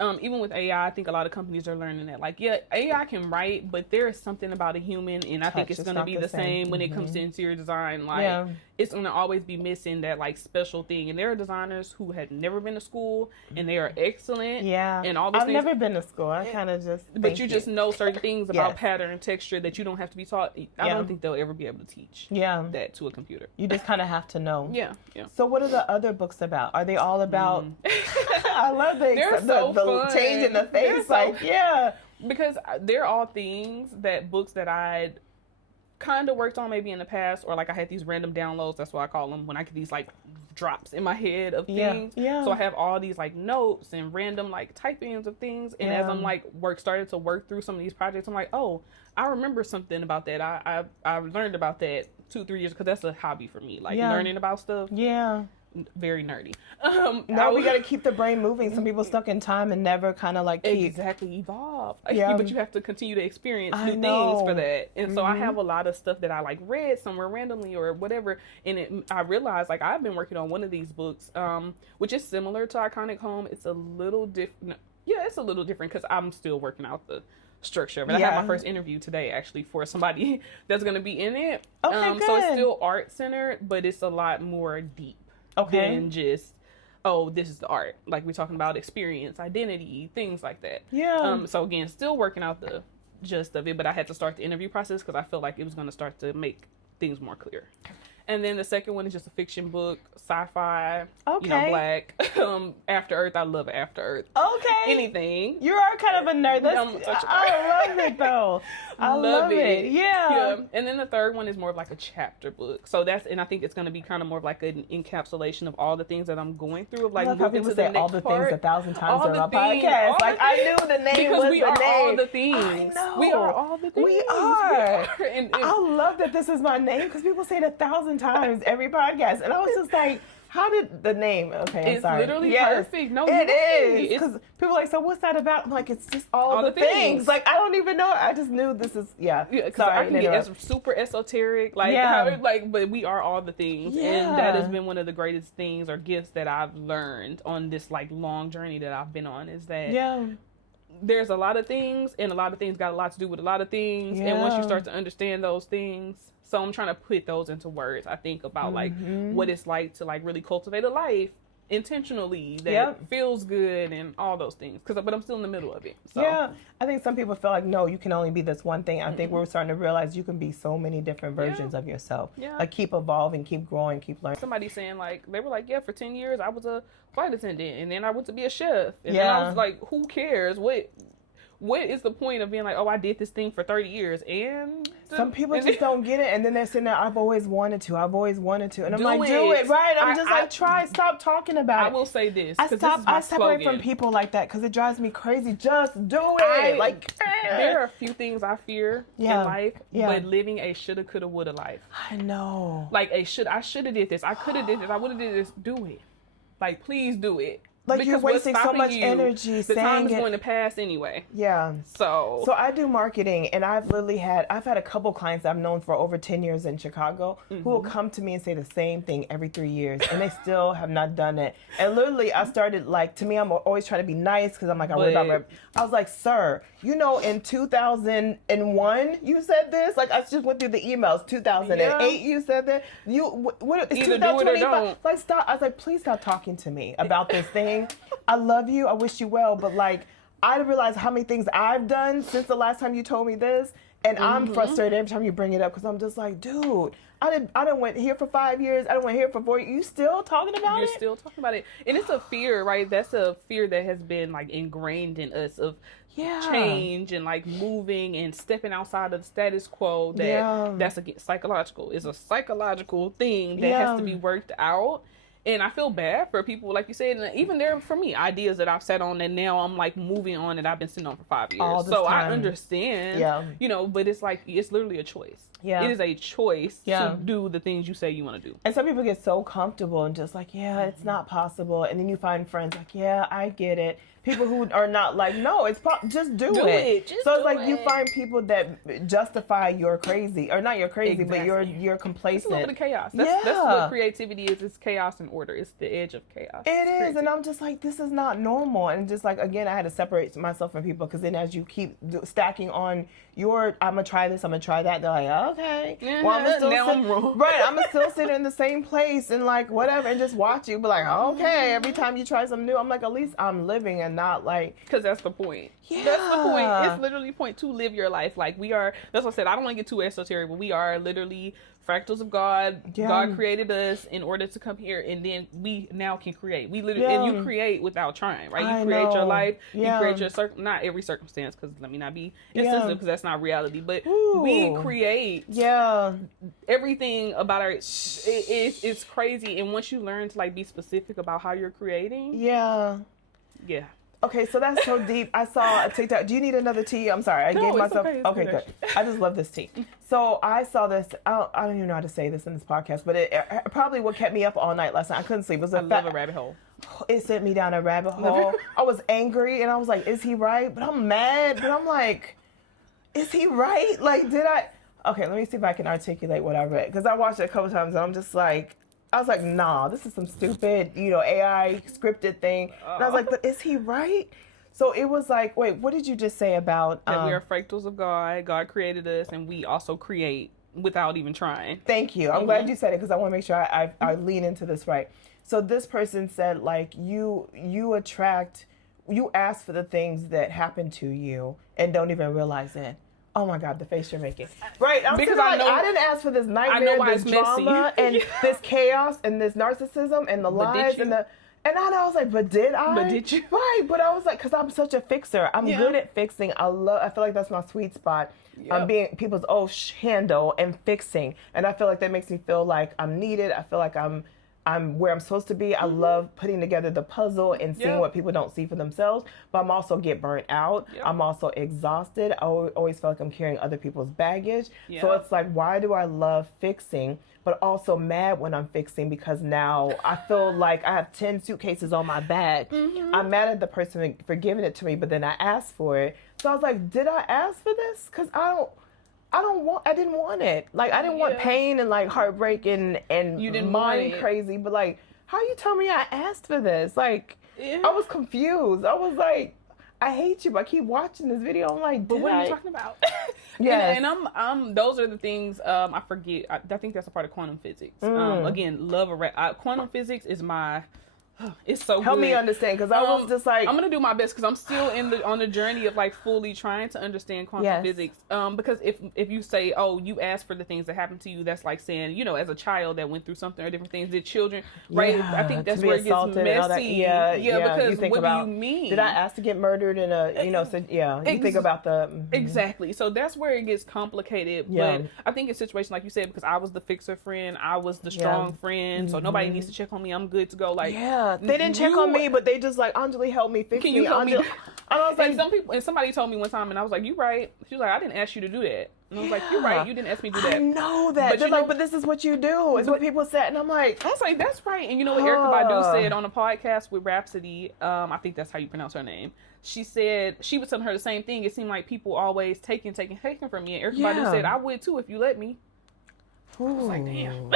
Even with AI, I think a lot of companies are learning that. Like, AI can write, but there is something about a human, and I think it's going to be the same when it comes to interior design. Like, it's going to always be missing that, like, special thing. And there are designers who had never been to school, and they are excellent. Yeah. And all those things. I've never been to school. I kind of just. But you just know certain things about pattern and texture that you don't have to be taught. I don't think they'll ever be able to teach that to a computer. You just kind of have to know. Yeah. So what are the other books about? Are they all about? I love the change in the face. Because they're all things books that I'd kind of worked on maybe in the past, or like I had these random downloads. That's what I call them, when I get these like drops in my head of things. Yeah. So I have all these like notes and random like typings of things. And as I'm like started to work through some of these projects, I'm like, oh, I remember something about that. I learned about that 2-3 years, because that's a hobby for me, like learning about stuff. Yeah. Very nerdy. No, we got to keep the brain moving. Some people stuck in time and never kind of like evolve. Yeah. But you have to continue to experience new things for that. And so I have a lot of stuff that I like read somewhere randomly or whatever. And I realized like I've been working on one of these books, which is similar to Iconic Home. It's a little different. Yeah, it's a little different because I'm still working out the structure of it. I had my first interview today actually for somebody that's going to be in it. Okay, good. So it's still art centered, but it's a lot more deep. Than just, this is the art. Like we're talking about experience, identity, things like that. Yeah. So again, still working out the gist of it, but I had to start the interview process because I felt like it was going to start to make things more clear. And then the second one is just a fiction book, sci-fi, Black. After Earth, I love After Earth. Okay. Anything. You are kind of a nerd. I love it though. I love it. Yeah. And then the third one is more of like a chapter book. So and I think it's going to be kind of more of like an encapsulation of all the things that I'm going through. Of like moving to the next all the part. Things 1,000 times on our podcast. Like I knew the name because was we are the name. All the things. I know. We are all the things. We are. And I love that this is my name because people say it 1,000 times every podcast, and I was just like, How did the name? Okay, I'm sorry. It's literally perfect. No, it is. Because people are like, so what's that about? I'm like, it's just all the things. Like, I don't even know. I just knew this is, Because I can get super esoteric. Like, but we are all the things. Yeah. And that has been one of the greatest things or gifts that I've learned on this, like, long journey that I've been on is that there's a lot of things, and a lot of things got a lot to do with a lot of things. Yeah. And once you start to understand those things, so I'm trying to put those into words. I think about like what it's like to like really cultivate a life intentionally that feels good and all those things. But I'm still in the middle of it. So. Yeah, I think some people feel like no, you can only be this one thing. I think we're starting to realize you can be so many different versions of yourself. Yeah. Like keep evolving, keep growing, keep learning. Somebody saying like they were like, for 10 years I was a flight attendant, and then I went to be a chef, and then I was like, who cares? What is the point of being like, oh, I did this thing for 30 years? And some people just don't get it. And then they're sitting there, I've always wanted to. And I'm like, do it. Right. I'm just like, stop talking about it. I will say this. I separate from people like that because it drives me crazy. Just do it. There are a few things I fear in life, but living a shoulda, coulda, woulda life. I know. Like I should have did this. I could have did this. I would have did this. Do it. Like, please do it. Like, because you're wasting so much energy. The time is going to pass anyway. Yeah. So I do marketing, and I've had a couple clients I've known for over 10 years in Chicago who will come to me and say the same thing every 3 years, and they still have not done it. And literally, I started like, to me, I'm always trying to be nice because I'm like, I was like, sir, in 2001 you said this. Like, I just went through the emails. 2008 you said that. It's either do it or don't. Like, stop. I was like, please stop talking to me about this thing. I love you. I wish you well. But like, I didn't realize how many things I've done since the last time you told me this. And I'm frustrated every time you bring it up because I'm just like, dude, I didn't went here for 5 years. I didn't went here for 4 years. You still talking about it? You're still talking about it. And it's a fear, right? That's a fear that has been like ingrained in us of change and like moving and stepping outside of the status quo. That's psychological. It's a psychological thing that has to be worked out. And I feel bad for people, like you said, and even there for me, ideas that I've sat on and now I'm like moving on that I've been sitting on for 5 years. So I understand, but it's like, it's literally a choice. Yeah. It is a choice to do the things you say you want to do. And some people get so comfortable and just like, it's not possible. And then you find friends like, I get it. People who are not like, no, it's just do it. So it's like you find people that justify you're crazy, or not you're crazy, but you're complacent. It's a little bit of chaos. That's what creativity is. It's chaos and order. It's the edge of chaos. It is, and I'm just like, this is not normal. And just like, again, I had to separate myself from people because then as you keep stacking on I'm gonna try this, I'm gonna try that. They're like, okay, well, I'm gonna still sit in the same place and like whatever, and just watch you. But like, okay, every time you try something new, I'm like, at least I'm living and not like. Because that's the point. Yeah. That's the point. It's literally point to live your life. Like we are. That's what I said. I don't want to get too esoteric, but we are literally fractals of God. Yeah. God created us in order to come here, and then we now can create. We literally and you create without trying, right? You create your life. You create your not every circumstance, because let me not be insensitive, because that's not reality. But we create. Yeah. Everything about our it's crazy, and once you learn to like be specific about how you're creating. Yeah. Yeah. Okay, so that's so deep. I saw a TikTok. Do you need another tea? I'm sorry. I gave myself. Okay, good. I just love this tea. So I saw this. I don't even know how to say this in this podcast, but it probably what kept me up all night last night. I couldn't sleep. It was I love a rabbit hole. It sent me down a rabbit hole. I was angry, and I was like, is he right? But I'm mad. But I'm like, is he right? Like, did I? Okay, let me see if I can articulate what I read. Because I watched it a couple times, and I'm just like, I was like, nah, this is some stupid, AI scripted thing. And I was like, but is he right? So it was like, wait, what did you just say about... that we are fractals of God. God created us, and we also create without even trying. Thank you. I'm glad you said it, because I want to make sure I lean into this right. So this person said, like, you ask for the things that happen to you and don't even realize it. Oh my God, the face you're making. Right, I'm because I didn't ask for this nightmare, this drama, and this chaos, and this narcissism, and the lies, and I was like, but did I? But did you? Right, but I was like, because I'm such a fixer. I'm good at fixing. I feel like that's my sweet spot. I'm being people's handle and fixing, and I feel like that makes me feel like I'm needed. I feel like I'm I'm where I'm supposed to be. I love putting together the puzzle and seeing what people don't see for themselves. But I'm also get burnt out. I'm also exhausted. I always feel like I'm carrying other people's baggage. So it's like, why do I love fixing, but also mad when I'm fixing, because now I feel like I have 10 suitcases on my back. I'm mad at the person for giving it to me, but then I asked for it. So I was like, did I ask for this? Because I didn't want it. Like, I didn't want pain and like heartbreak and you didn't mind crazy. But like, how you tell me I asked for this? Like, I was confused. I was like, I hate you, but I keep watching this video. I'm like, but what are you talking about? And I'm those are the things I forget. I think that's a part of quantum physics. Again, quantum physics is my. It's so help good. me understand, because I was just like, I'm gonna do my best, because I'm still on the journey of like fully trying to understand quantum physics. Because if you say, oh, you asked for the things that happened to you, that's like saying, you know, as a child that went through something or different things, did children, right? I think that's where it gets messy. Because what do you mean? Did I ask to get murdered in a, you know, you think about the exactly. So that's where it gets complicated. But I think in situations like you said, because I was the fixer friend, I was the strong friend, so nobody needs to check on me. I'm good to go. Like they didn't check on me, but they just like, OnJaLee, help me, fix me. Can you help me? And I was like, somebody told me one time, and I was like, you right. She was like, I didn't ask you to do that. And I was like, you're right, you didn't ask me to do that. I know that. But they're like, but this is what you do. It's what people said. And I'm like, I was like, that's right. And you know what Erykah Badu said on a podcast with Rhapsody? I think that's how you pronounce her name. She said, she was telling her the same thing. It seemed like people always taking from me. And Erykah Badu said, I would too if you let me. I was like, damn.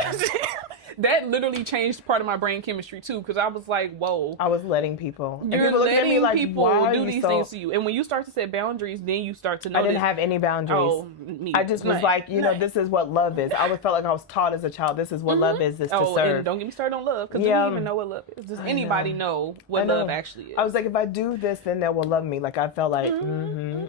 That literally changed part of my brain chemistry too, because I was like, whoa. I was letting people. You're people letting me like, people do these things to you. And when you start to set boundaries, then you start to know. I didn't have any boundaries. Oh, I just was like, you know, this is what love is. I always felt like I was taught as a child, this is what love is to serve. And don't get me started on love, because do you even know what love is? Does anybody know what love actually is? I was like, if I do this, then they will love me. Like, I felt like,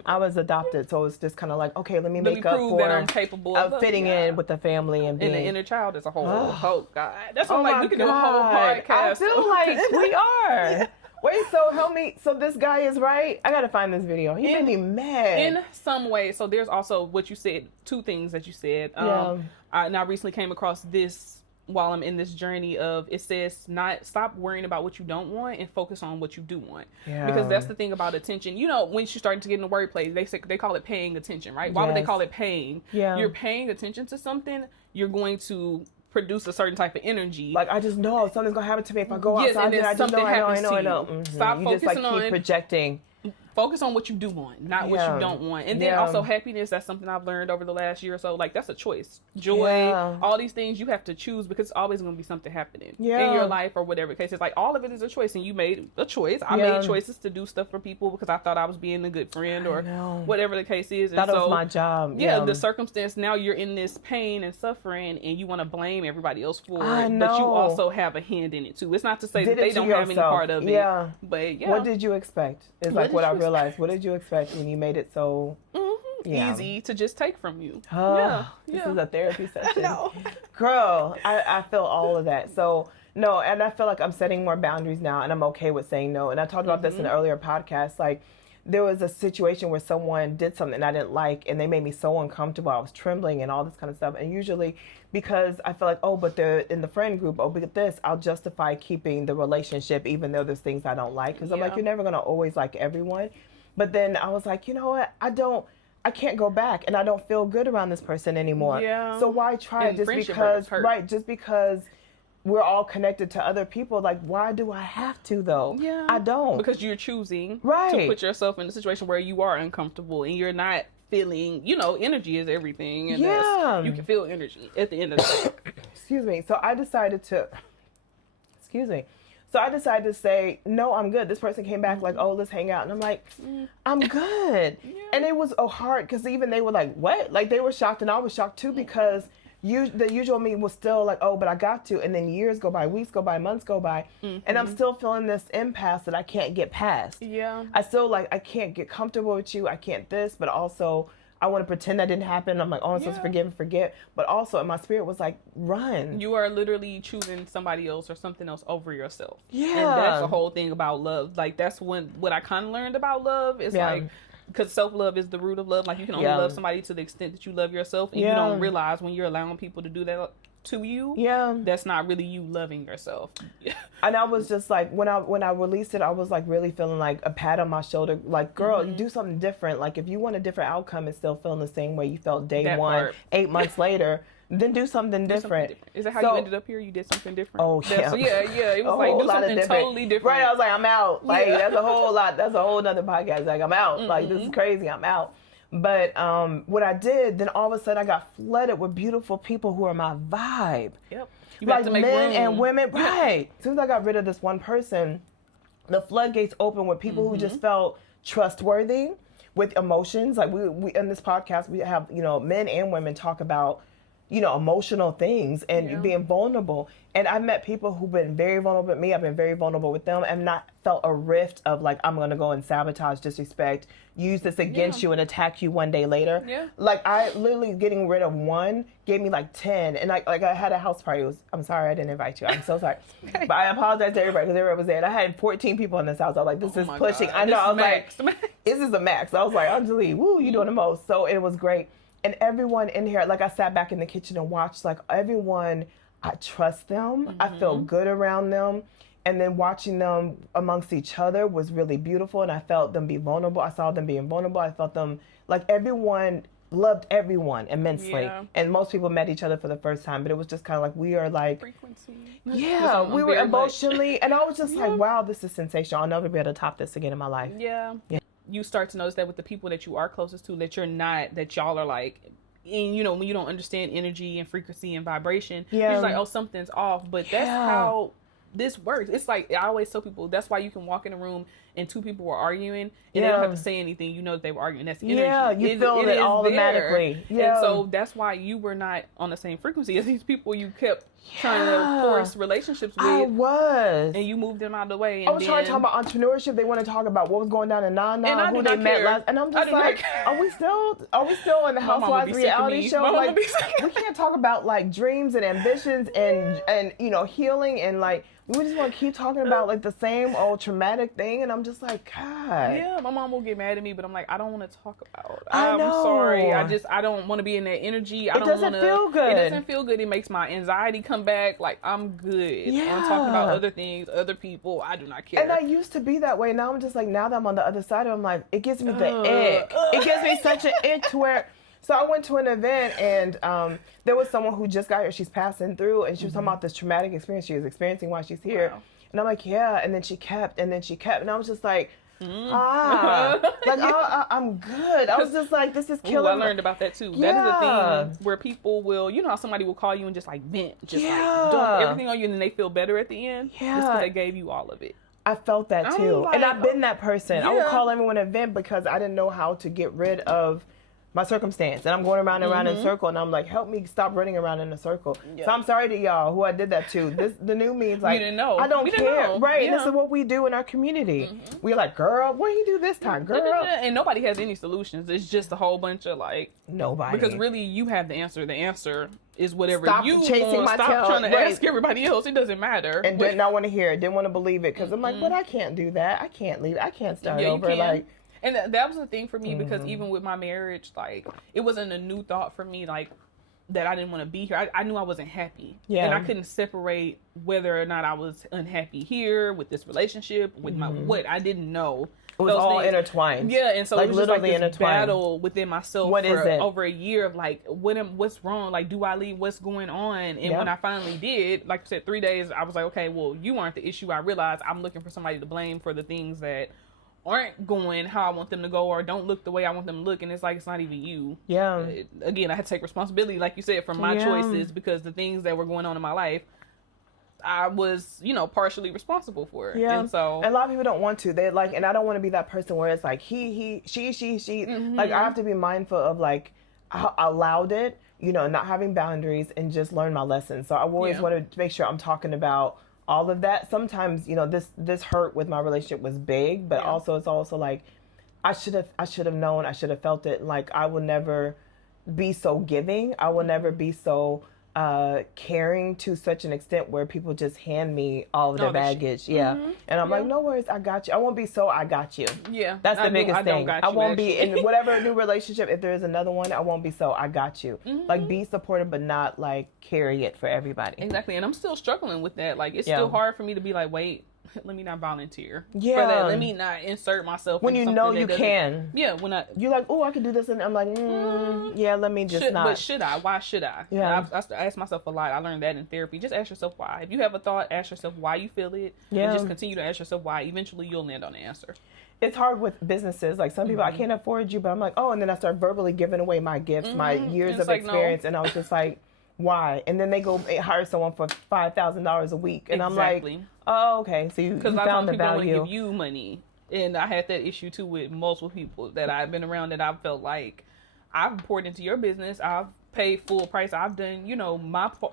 I was adopted, so it was just kind of like, okay, let me make up for that I'm capable of fitting in with the family and being. And the inner child as a whole. Oh, God. That's what I'm like, we can do a whole podcast. I feel like we are. Wait, so help me. So this guy is right? I got to find this video. He made me mad. In some way. So there's also what you said, two things that you said. I recently came across this while I'm in this journey of, it says, stop worrying about what you don't want and focus on what you do want. Because that's the thing about attention. You know, once you're starting to get in the wordplay, they call it paying attention, right? Why would they call it paying? You're paying attention to something, you're going to produce a certain type of energy. Like, I just know something's gonna happen to me if I go outside. And then I just something happens to you. I know. Stop you focusing just, like, keep projecting. Focus on what you do want, not what you don't want. And then also happiness, that's something I've learned over the last year or so. Like, that's a choice. Joy, all these things you have to choose, because it's always going to be something happening in your life or whatever the case is. Like, all of it is a choice, and you made a choice. I made choices to do stuff for people because I thought I was being a good friend or whatever the case is. And that was my job. The circumstance, now you're in this pain and suffering, and you want to blame everybody else for it, but you also have a hand in it too. It's not to say that they don't have any part of it. But what did you expect? Is like what I realized. What did you expect when you made it so easy to just take from you? This is a therapy session. No. Girl, I feel all of that. So no, and I feel like I'm setting more boundaries now, and I'm okay with saying no. And I talked about this in an earlier podcast. Like, there was a situation where someone did something I didn't like, and they made me so uncomfortable. I was trembling and all this kind of stuff. And usually, because I feel like, oh, but they're in the friend group, oh, but this, I'll justify keeping the relationship, even though there's things I don't like. Because I'm like, you're never going to always like everyone. But then I was like, you know what? I can't go back, and I don't feel good around this person anymore. So why try? And just because we're all connected to other people. Like, why do I have to, though? I don't. Because you're choosing to put yourself in a situation where you are uncomfortable and you're not feeling, you know, energy is everything. And you can feel energy at the end of the day. Excuse me. So I decided to say, no, I'm good. This person came back like, oh, let's hang out. And I'm like, I'm good. And it was hard, because even they were like, what? Like, they were shocked, and I was shocked too, because the usual me was still like, oh, but I got to. And then years go by, weeks go by, months go by. And I'm still feeling this impasse that I can't get past. I still, like, I can't get comfortable with you. I can't this, but also I want to pretend that didn't happen. I'm like, oh, I'm supposed to forgive and forget. But also, in my spirit was like, run. You are literally choosing somebody else or something else over yourself. And that's the whole thing about love. Like, that's what I kind of learned about love is like, because self-love is the root of love. Like, you can only love somebody to the extent that you love yourself, and you don't realize when you're allowing people to do that to you, that's not really you loving yourself. And I was just like, when I released it, I was like really feeling like a pat on my shoulder, like, girl, you do something different. Like, if you want a different outcome and still feeling the same way you felt day That one, part. 8 months later, then do something different. Is that how you ended up here? You did something different? Oh, yeah. So, yeah. It was like, do something totally different. Right, I was like, I'm out. Like, that's a whole lot. That's a whole nother podcast. Like, I'm out. Like, this is crazy. I'm out. But what I did, then all of a sudden I got flooded with beautiful people who are my vibe. Yep. You like have to make men room. and women. Right. As soon as I got rid of this one person, the floodgates opened with people who just felt trustworthy with emotions. Like, we in this podcast, we have, men and women talk about, emotional things and being vulnerable. And I've met people who've been very vulnerable with me. I've been very vulnerable with them and not felt a rift of like, I'm going to go and sabotage, disrespect, use this against you and attack you one day later. Yeah. Like, I literally getting rid of one gave me like 10. And I had a house party. I'm sorry I didn't invite you. I'm so sorry. But I apologize to everybody because everybody was there. And I had 14 people in this house. I was like, this is pushing. God. I know. This I was max. like, this is the max. I was like, OnJaLee, woo, you doing the most. So it was great. And everyone in here, like, I sat back in the kitchen and watched, like, everyone, I trust them. I feel good around them. And then watching them amongst each other was really beautiful. And I felt them be vulnerable. I saw them being vulnerable. I felt them, like, everyone loved everyone immensely. Yeah. And most people met each other for the first time. But it was just kind of like, we are like, frequency. Yeah, we were emotionally. And I was just like, wow, this is sensational. I'll never be able to top this again in my life. Yeah. You start to notice that with the people that you are closest to, that you're not, that y'all are like, and when you don't understand energy and frequency and vibration, you're just like, oh, something's off. But that's how this works. It's like, I always tell people, that's why you can walk in a room and two people were arguing and they don't have to say anything. You know that they were arguing. That's energy. Yeah, you feel it automatically. Yeah. And so that's why you were not on the same frequency as these people you kept trying to force relationships with. I was. And you moved them out of the way. And I was trying to talk about entrepreneurship. They want to talk about what was going down in Nana, who they met last. And I'm just like, are we still in the Housewives reality show? Like, we can't talk about like dreams and ambitions and healing and like, we just want to keep talking about like the same old traumatic thing, and I'm just like, God. Yeah, my mom will get mad at me, but I'm like, I don't want to talk about it. I know. I'm sorry. I don't want to be in that energy. It doesn't feel good. It doesn't feel good. It makes my anxiety come back. Like, I'm good. Yeah. I'm talking about other things, other people. I do not care. And I used to be that way. Now I'm just like, now that I'm on the other side, I'm like, it gives me the ick. It gives me such an ick to where. So I went to an event and there was someone who just got here. She's passing through and she was talking about this traumatic experience she was experiencing while she's here. Wow. And I'm like, yeah. And then she kept. And I was just like, I'm good. I was just like, this is killing I learned about that too. Yeah. That is a thing where people will, how somebody will call you and just like vent, just like dump everything on you and then they feel better at the end. Yeah. Just because they gave you all of it. I felt that too. Like, and I've been that person. Yeah. I would call everyone an vent because I didn't know how to get rid of my circumstance, and I'm going around and around in a circle, and I'm like, help me stop running around in a circle. Yep. So I'm sorry to y'all who I did that to. The new means like, you didn't know. I don't care, right? Yeah. This is what we do in our community. We're like, girl, what do you do this time, girl? And nobody has any solutions. It's just a whole bunch of like nobody. Because really, you have the answer. The answer is whatever stop you chasing want. Stop trying to ask everybody else. It doesn't matter. And did not want to hear it. Didn't want to believe it because I'm like, but I can't do that. I can't leave. I can't start over. Like. And that was the thing for me because even with my marriage, like, it wasn't a new thought for me, like, that I didn't want to be here. I knew I wasn't happy. Yeah. And I couldn't separate whether or not I was unhappy here with this relationship, with my what. I didn't know. It was all intertwined. Yeah, and so like, it was just like this intertwined. battle within myself for over a year of like, what's wrong? Like, do I leave? What's going on? And when I finally did, like I said, 3 days, I was like, okay, well, you aren't the issue. I realized I'm looking for somebody to blame for the things that aren't going how I want them to go or don't look the way I want them to look, and it's like, it's not even you. Yeah. Again, I had to take responsibility, like you said, for my choices because the things that were going on in my life, I was, partially responsible for. Yeah. And so a lot of people don't want to. They're like, and I don't want to be that person where it's like he, she. Like, I have to be mindful of like, I allowed it, not having boundaries and just learn my lessons. So I always want to make sure I'm talking about all of that. Sometimes, this hurt with my relationship was big, but also it's also like, I should have known, I should have felt it. Like, I will never be so giving. I will never be so caring to such an extent where people just hand me all of their baggage. Yeah. Mm-hmm. And I'm like, no worries, I got you. I won't be so I got you. Yeah. That's the biggest thing. I won't be in whatever new relationship, if there's another one, I won't be so I got you. Mm-hmm. Like, be supportive, but not like carry it for everybody. Exactly. And I'm still struggling with that. Like, it's still hard for me to be like, wait, let me not volunteer for that. Let me not insert myself when you know you can. Yeah, when you're like, oh, I can do this, and I'm like, yeah, let me just not. But should I? Why should I? Yeah, I ask myself a lot. I learned that in therapy. Just ask yourself why. If you have a thought, ask yourself why you feel it, and just continue to ask yourself why. Eventually, you'll land on the answer. It's hard with businesses. Like, some people, I can't afford you, but I'm like, oh, and then I start verbally giving away my gifts, my years of experience, and I was just like, why? And then they go hire someone for $5,000 a week, and I'm like, oh, okay. So you found the value. Because people don't want to give you money, and I had that issue too with multiple people that I've been around that I felt like I've poured into your business. I've paid full price. I've done,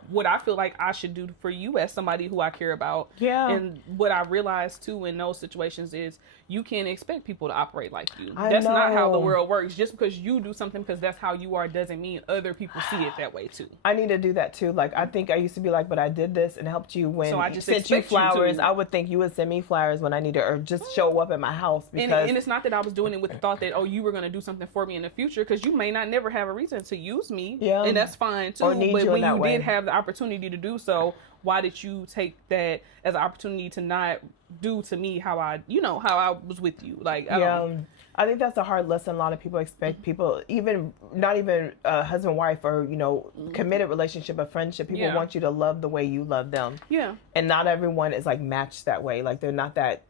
what I feel like I should do for you as somebody who I care about. Yeah. And what I realized too in those situations is you can't expect people to operate like you. That's not how the world works. Just because you do something because that's how you are doesn't mean other people see it that way too. I need to do that too. Like, I think I used to be like, but I did this and helped you when I just sent you flowers. I would think you would send me flowers when I needed, or just show up at my house. Because and it's not that I was doing it with the thought that, oh, you were going to do something for me in the future, because you may not never have a reason to use me. Yeah. And that's fine too. But when you did have the opportunity to do so, why did you take that as an opportunity to not do to me how I was with you? Like, I think that's a hard lesson. A lot of people expect people, even not even a husband, wife, or committed relationship, a friendship. People want you to love the way you love them. Yeah. And not everyone is like matched that way. Like, they're not that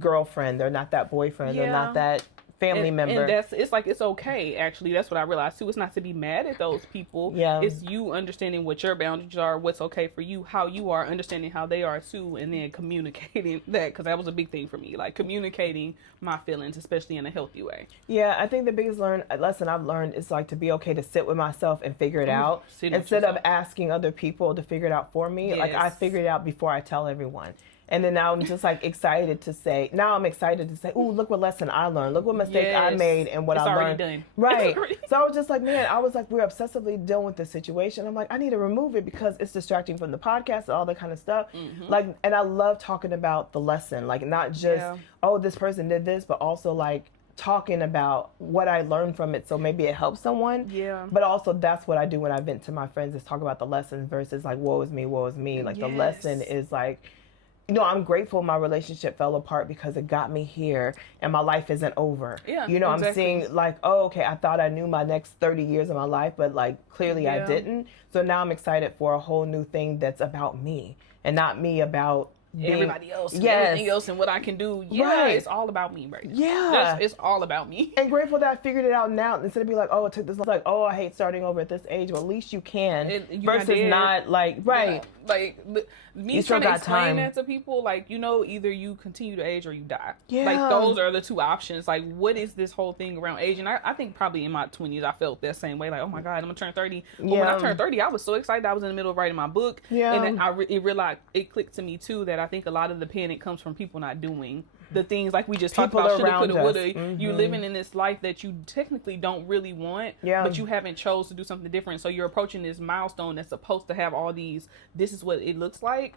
girlfriend. They're not that boyfriend. They're not that family member. And it's okay, actually. That's what I realized too. It's not to be mad at those people. Yeah. It's you understanding what your boundaries are, what's okay for you, how you are, understanding how they are too, and then communicating that, because that was a big thing for me, like communicating my feelings, especially in a healthy way. Yeah, I think the biggest lesson I've learned is like to be okay to sit with myself and figure it out instead of asking other people to figure it out for me. Yes. Like, I figured it out before I tell everyone. And then now I'm just like excited to say, ooh, look what lesson I learned. Look what mistake I made and what I learned. Done. Right. So I was just like, we're obsessively dealing with this situation. I'm like, I need to remove it because it's distracting from the podcast and all that kind of stuff. Mm-hmm. Like, and I love talking about the lesson, like not just, oh, this person did this, but also like talking about what I learned from it, so maybe it helps someone. Yeah. But also that's what I do when I vent to my friends, is talk about the lesson versus like, woe is me. Like, the lesson is like, I'm grateful my relationship fell apart because it got me here and my life isn't over. Yeah, exactly. I'm seeing like, oh, okay, I thought I knew my next 30 years of my life, but like clearly I didn't. So now I'm excited for a whole new thing that's about me and not me about everybody else and everything else and what I can do. Yeah, it's all about me, right? Yeah. It's all about me. And grateful that I figured it out now instead of being like, oh, it took this long. Like, oh, I hate starting over at this age. Well, at least you can. Versus not like, right. Yeah. Like, me trying to explain that to people, like, either you continue to age or you die. Yeah. Like, those are the two options. Like, what is this whole thing around age? And I think probably in my 20s, I felt that same way. Like, oh my God, I'm going to turn 30. But when I turned 30, I was so excited. I was in the middle of writing my book. Yeah. And then it realized, it clicked to me too, that I think a lot of the panic comes from people not doing the things like we just talked about, shoulda, coulda, woulda. Mm-hmm. You living in this life that you technically don't really want, but you haven't chose to do something different. So you're approaching this milestone that's supposed to have all these, this is what it looks like,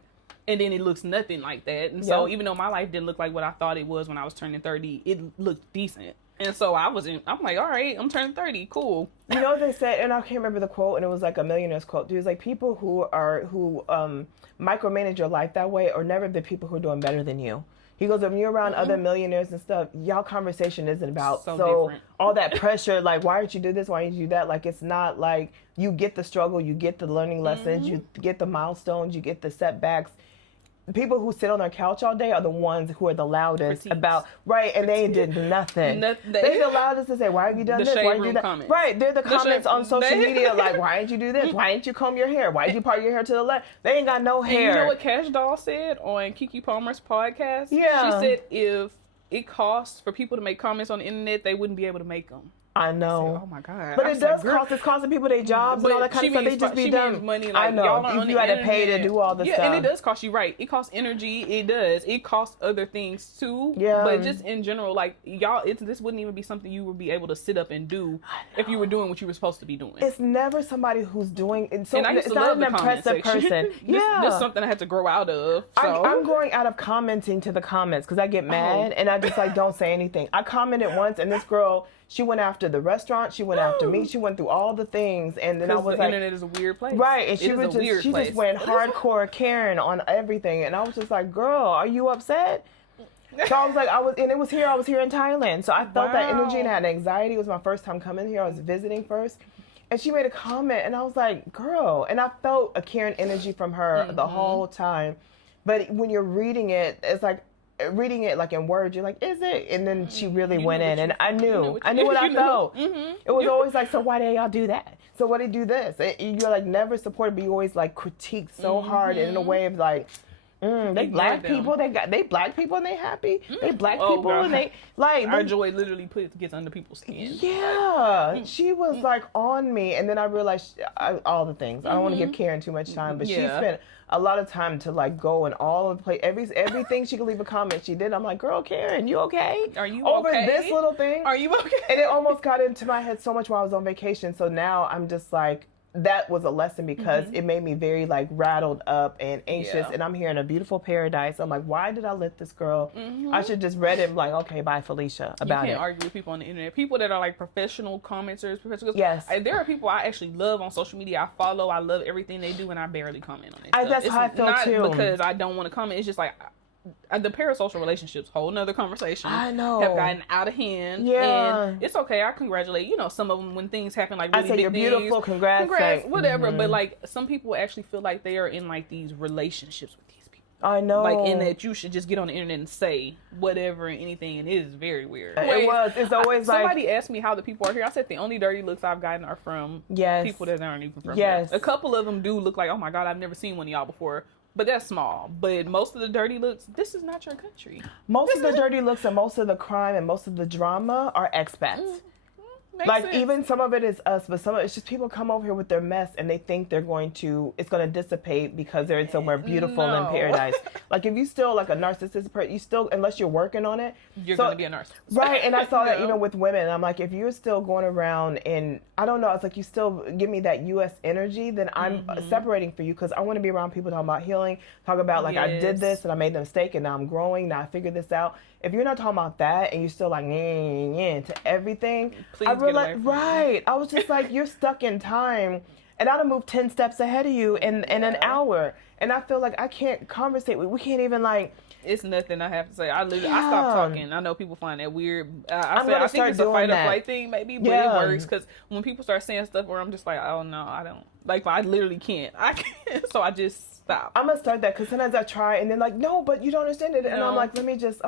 and then it looks nothing like that. And so even though my life didn't look like what I thought it was when I was turning 30, it looked decent. And so I'm like, all right, I'm turning 30, cool. You know what they said, and I can't remember the quote, and it was like a millionaire's quote. It was like, people who micromanage your life that way are never the people who are doing better than you. He goes, when you're around other millionaires and stuff, y'all conversation isn't about so all that pressure, like, why didn't you do this? Why didn't you do that? Like, it's not like you get the struggle, you get the learning lessons, you get the milestones, you get the setbacks. People who sit on their couch all day are the ones who are the loudest about, and they did nothing. They're the loudest to say, why have you done this? Why did you do that? Comments. Right, they're the comments on social media, like, why didn't you do this? Why didn't you comb your hair? Why did you part your hair to the left? They ain't got no hair. And you know what Cash Doll said on Keke Palmer's podcast? Yeah. She said if it costs for people to make comments on the internet, they wouldn't be able to make them. I know. Said, oh my God. But it does cost. It's costing people their jobs and all that kind of stuff. They just be dumb. Money, I know. If you had to pay to do all this stuff. Yeah, and it does cost you, right. It costs energy. It does. It costs other things too. Yeah. But just in general, like, y'all, this wouldn't even be something you would be able to sit up and do if you were doing what you were supposed to be doing. It's never somebody who's doing it. So and I used it's to not love an impressive person. This is something I had to grow out of. So. I'm growing out of commenting to the comments because I get mad and I just like don't say anything. I commented once and this girl, she went after the restaurant, she went after me, she went through all the things, and then I was the internet is a weird place. Right, and she just went hardcore Karen on everything, and I was just like, girl, are you upset? So I was like, I was here in Thailand, so I felt that energy and I had anxiety. It was my first time coming here. I was visiting first. And she made a comment, and I was like, girl. And I felt a Karen energy from her the whole time. But when you're reading it, it's like, reading it like in words, you're like, is it? And then she really went in, and I knew what I felt. It was always like, so why did y'all do that? So why did they do this? You're like never supported, but you always like critique so hard and in a way of like, they black people, they black people and they happy. They black people and they like our joy literally gets under people's skin. Yeah, she was like on me, and then I realized all the things. I don't want to give Karen too much time, but she spent a lot of time to like go and all of the play everything she could leave a comment. She did. I'm like, girl, Karen, you okay? Are you over okay? This little thing? Are you okay? And it almost got into my head so much while I was on vacation. So now I'm just like. That was a lesson because it made me very like rattled up and anxious, and I'm here in a beautiful paradise. I'm like, why did I let this girl? I should just read it like, okay, bye, Felicia. About it. You can't argue with people on the internet. People that are like professional commenters, Yes. There are people I actually love on social media. I follow. I love everything they do, and I barely comment on it. That's how I feel too. Not because I don't want to comment. It's just like. The parasocial relationships, whole nother conversation. I know. Have gotten out of hand. Yeah. And it's okay. I congratulate. some of them when things happen like really I say big you're things, beautiful. Congrats. Whatever. But like some people actually feel like they are in like these relationships with these people. I know. Like in that you should just get on the internet and say whatever and anything, and it is very weird. It's always like somebody asked me how the people are here. I said the only dirty looks I've gotten are from people that aren't even from here. A couple of them do look like, oh my God, I've never seen one of y'all before. But that's small. But most of the dirty looks, this is not your country. Most of the dirty looks and most of the crime and most of the drama are expats. Like sense. Even some of it is us, but some of it's just people come over here with their mess and they think it's going to dissipate because they're somewhere beautiful in paradise. Like if you still like a narcissistic person, you still, unless you're working on it, you're going to be a narcissist. Right. And I saw that even with women. I'm like, if you're still going around and I don't know, it's like you still give me that U.S. energy, then I'm separating for you because I want to be around people talking about healing, talk about like I did this and I made the mistake and now I'm growing, now I figured this out. If you're not talking about that and you're still like to everything, please get away from right. I was just like, you're stuck in time, and I'd have moved 10 steps ahead of you in an hour, and I feel like I can't conversate. We can't even like. It's nothing I have to say. I stopped talking. I know people find that weird. I think it's a fight or flight thing, maybe, but it works because when people start saying stuff where I'm just like, oh no, I don't like. I literally can't. I can't. So I just stop. I'm gonna start that because sometimes I try and then like, no, but you don't understand it, and I'm like, let me just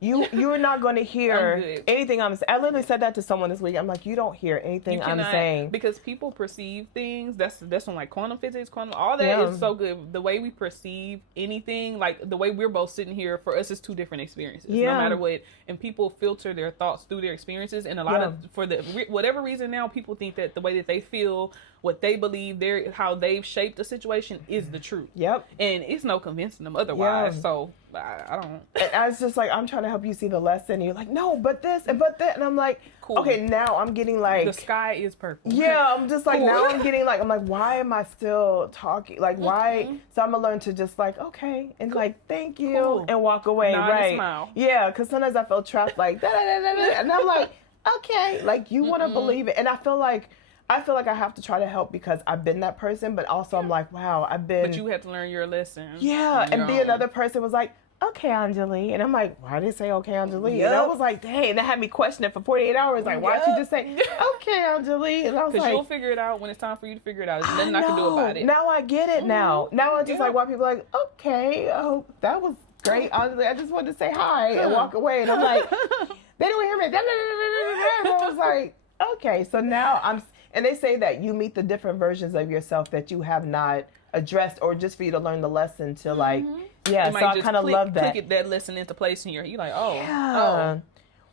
You're not going to hear anything I'm saying. I literally said that to someone this week. I'm like, you don't hear anything I'm saying. Because people perceive things. That's on like quantum physics, all that is so good. The way we perceive anything, like the way we're both sitting here, for us, it's two different experiences. No matter what. And people filter their thoughts through their experiences. And a lot of, for whatever reason now, people think that the way that they feel, what they believe, how they've shaped the situation is the truth. Yep. And it's no convincing them otherwise. So I don't. And I was just like, I'm trying to help you see the lesson. And you're like, no, but this and but that. And I'm like, cool. Okay, now I'm getting like. The sky is purple. Yeah, I'm just like, now I'm getting like, I'm like, why am I still talking? Like, why? So I'm going to learn to just like, okay. And like, thank you. And walk away. Nod right. and smile. Yeah, because sometimes I feel trapped like, and I'm like, okay. Like, you want to believe it. And I feel like I have to try to help because I've been that person, but also I'm like, wow, I've been. But you had to learn your lesson. Yeah, and be another person was like, okay, OnJaLee. And I'm like, why did it say okay, OnJaLee? And I was like, dang, and that had me questioning for 48 hours. Like, why did you just say, okay, OnJaLee? And I was like, because you'll figure it out when it's time for you to figure it out. There's nothing I can do about it. Now I get it now. Now I'm just like, why people are like, okay, oh, that was great, OnJaLee. I just wanted to say hi and walk away. And I'm like, they don't hear me. And I was like, okay, so now and they say that you meet the different versions of yourself that you have not addressed, or just for you to learn the lesson to like, so I kind of love that. Click that lesson into place, and you're like, oh,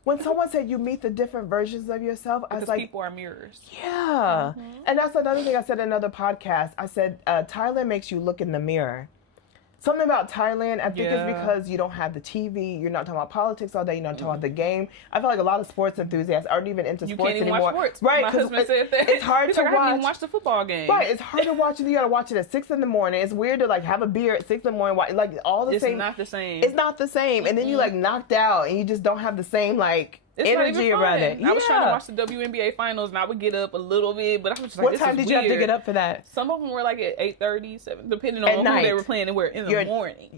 when someone said you meet the different versions of yourself, I was like, people are mirrors. Yeah. And that's another thing I said in another podcast. I said, Thailand makes you look in the mirror. Something about Thailand, I think it's because you don't have the TV, you're not talking about politics all day, you're not talking about the game. I feel like a lot of sports enthusiasts aren't even into sports anymore. You can't even watch sports. Right, my husband said that. It's hard to watch. I didn't even watch the football game. Right, it's hard to watch. You gotta watch it at 6 a.m. It's weird to like have a beer at 6 a.m. Like all the same. It's not the same. It's not the same. And then you like knocked out and you just don't have the same like energy around it. I was trying to watch the WNBA finals and I would get up a little bit, but I was just like, what time did you have to get up for that? Some of them were like at 8:30, 7, depending on who they were playing, and we're in the morning.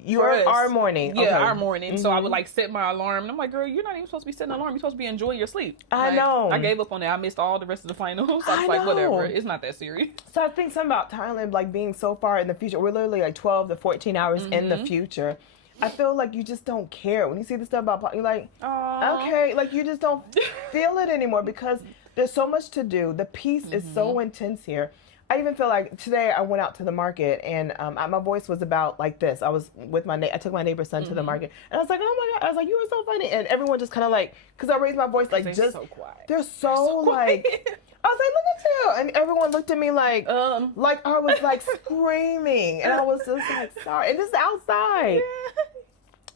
Our morning. Yeah, our morning. So I would like set my alarm and I'm like, girl, you're not even supposed to be setting an alarm. You're supposed to be enjoying your sleep. I know. I gave up on that. I missed all the rest of the finals. So I was like, whatever. It's not that serious. So I think something about Thailand, like being so far in the future, we're literally like 12 to 14 hours in the future. I feel like you just don't care. When you see the stuff about, you're like, okay, like you just don't feel it anymore because there's so much to do. The peace is so intense here. I even feel like today I went out to the market and my voice was about like this. I was with I took my neighbor's son to the market and I was like, oh my God, I was like, you were so funny. And everyone just kind of like, because I raised my voice like just, so quiet. They're so like, I was like, look at you. And everyone looked at me like I was like screaming. And I was just like, sorry. And this is outside.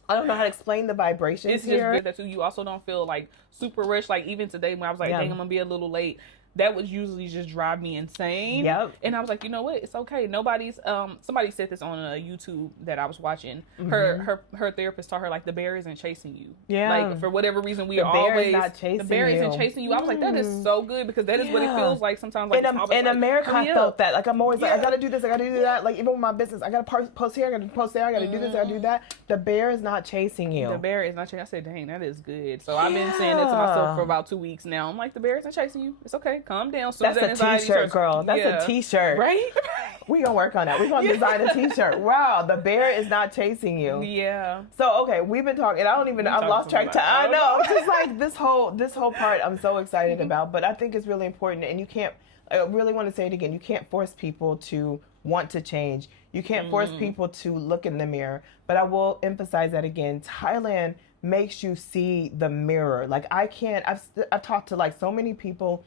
I don't know how to explain the vibrations it's here. It's just good that you also don't feel like super rushed. Like even today when I was like, dang, I'm going to be a little late. That would usually just drive me insane. Yep. And I was like, you know what? It's okay. Nobody's, somebody said this on a YouTube that I was watching. Her therapist taught her, like, the bear isn't chasing you. Yeah. Like, for whatever reason, the bear isn't chasing you. I was like, that is so good because that is what it feels like sometimes. Like, in America, I felt that. Like, I'm always like, I got to do this, I got to do that. Like, even with my business, I got to post here, I got to post there, I got to do this, I got to do that. The bear is not chasing you. The bear is not chasing. I said, dang, that is good. So I've been saying that to myself for about 2 weeks now. I'm like, the bear isn't chasing you. It's okay. Calm down. That's a t-shirt, girl. That's a t-shirt. Right? We gonna work on that. We gonna design a t-shirt. Wow, the bear is not chasing you. Yeah. So, okay, we've been talking. I don't even, I've lost track of time. I know. I'm just like, this whole part I'm so excited about. But I think it's really important. And I really want to say it again. You can't force people to want to change. You can't force people to look in the mirror. But I will emphasize that again. Thailand makes you see the mirror. Like I've talked to like so many people,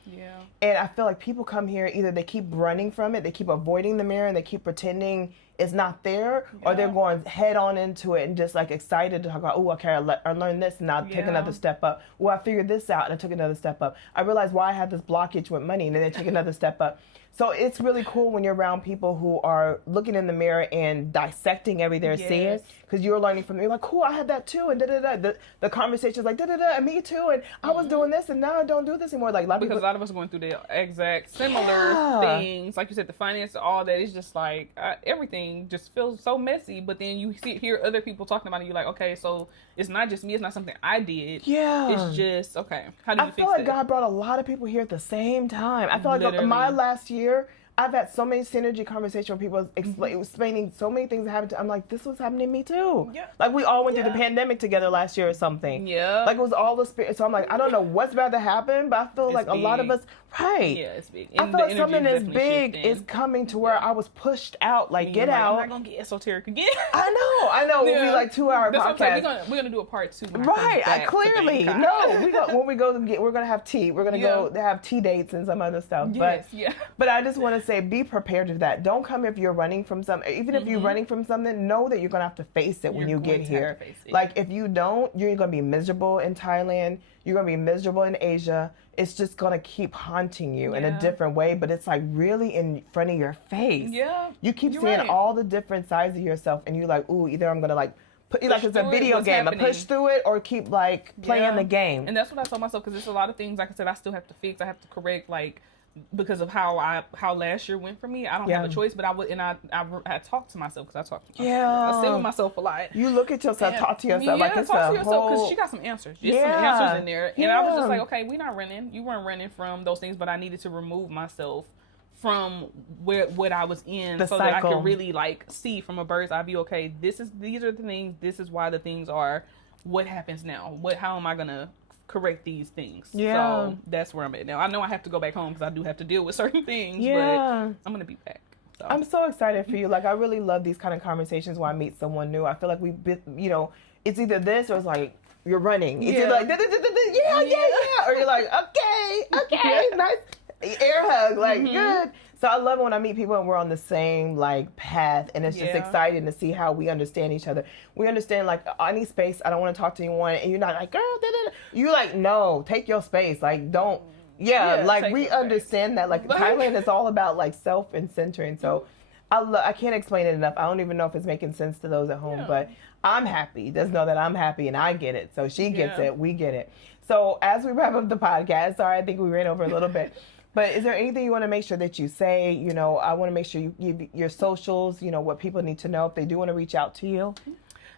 and I feel like people come here, either they keep running from it, they keep avoiding the mirror, and they keep pretending it's not there, or they're going head on into it and just like excited to talk about, oh, okay, I learned this and I'll take another step up. Well, I figured this out and I took another step up. I realized why I had this blockage with money, and then they take another step up. So it's really cool when you're around people who are looking in the mirror and dissecting every they're seeing, because you're learning from them. You're like, cool, I had that too, and da-da-da. The conversation's like, da-da-da, me too, and I was doing this, and now I don't do this anymore. Like, because a lot of us are going through the exact similar things. Like you said, the finance, all that, is just like, everything just feels so messy, but then you hear other people talking about it, you're like, okay, so it's not just me, it's not something I did. Yeah. It's just, okay, how do you fix it? I feel like God brought a lot of people here at the same time. I feel like my last year, I've had so many synergy conversations where people explaining so many things that happened to. I'm like, this was happening to me too. Yeah. Like we all went through the pandemic together last year or something. Yeah. Like it was all the spirit. So I'm like, I don't know what's about to happen, but I feel like a lot of us, right? Yeah, it's big. I feel like something as big is coming to where I was pushed out. Like, get out. I'm not gonna get esoteric again. I know. We'll be like 2-hour podcast. We're gonna do a part 2. Right. Clearly, no. When we go, we're gonna have tea. We're gonna go have tea dates and some other stuff. Yes. But I just want to say, be prepared for that. Don't come if you're running from something. Even if you're running from something, know that you're going to have to face it when you get here. Like, if you don't, you're going to be miserable in Thailand. You're going to be miserable in Asia. It's just going to keep haunting you in a different way, but it's like really in front of your face. Yeah. You keep seeing all the different sides of yourself, and you're like, ooh, either I'm going to like, like it's a video game, I push through it, or keep like playing the game. And that's what I told myself, because there's a lot of things, like I said, I still have to fix. I have to correct, like, because of how last year went for me. I don't have a choice, but I talk to myself, because I talk to myself. I sit with myself a lot. You look at yourself, talk to yourself. Like it's talk to yourself, because she got some answers. Just some answers in there. And I was just like, okay, we're not running. You weren't running from those things, but I needed to remove myself from what I was in, so that I could really like see from a bird's eye view. Okay, these are the things. This is why the things are. What happens now? How am I gonna correct these things? So that's where I'm at now. I know I have to go back home, because I do have to deal with certain things, but I'm gonna be back. So. I'm so excited for you. Like, I really love these kind of conversations where I meet someone new. I feel like it's either this or it's like you're running. It's either like, yeah. Or you're like, okay, nice air hug, like, good. So I love it when I meet people and we're on the same, like, path, and it's just exciting to see how we understand each other. We understand, like, I need space, I don't want to talk to anyone, and you're not like, girl, you're like, no, take your space, like, don't, like, we understand that, like, Thailand is all about, like, self and centering, so I can't explain it enough. I don't even know if it's making sense to those at home, but I'm happy. Just know that I'm happy, and I get it, so she gets it, we get it. So as we wrap up the podcast, sorry, I think we ran over a little bit, but is there anything you want to make sure that you say? You know, I want to make sure you give your socials, you know, what people need to know if they do want to reach out to you.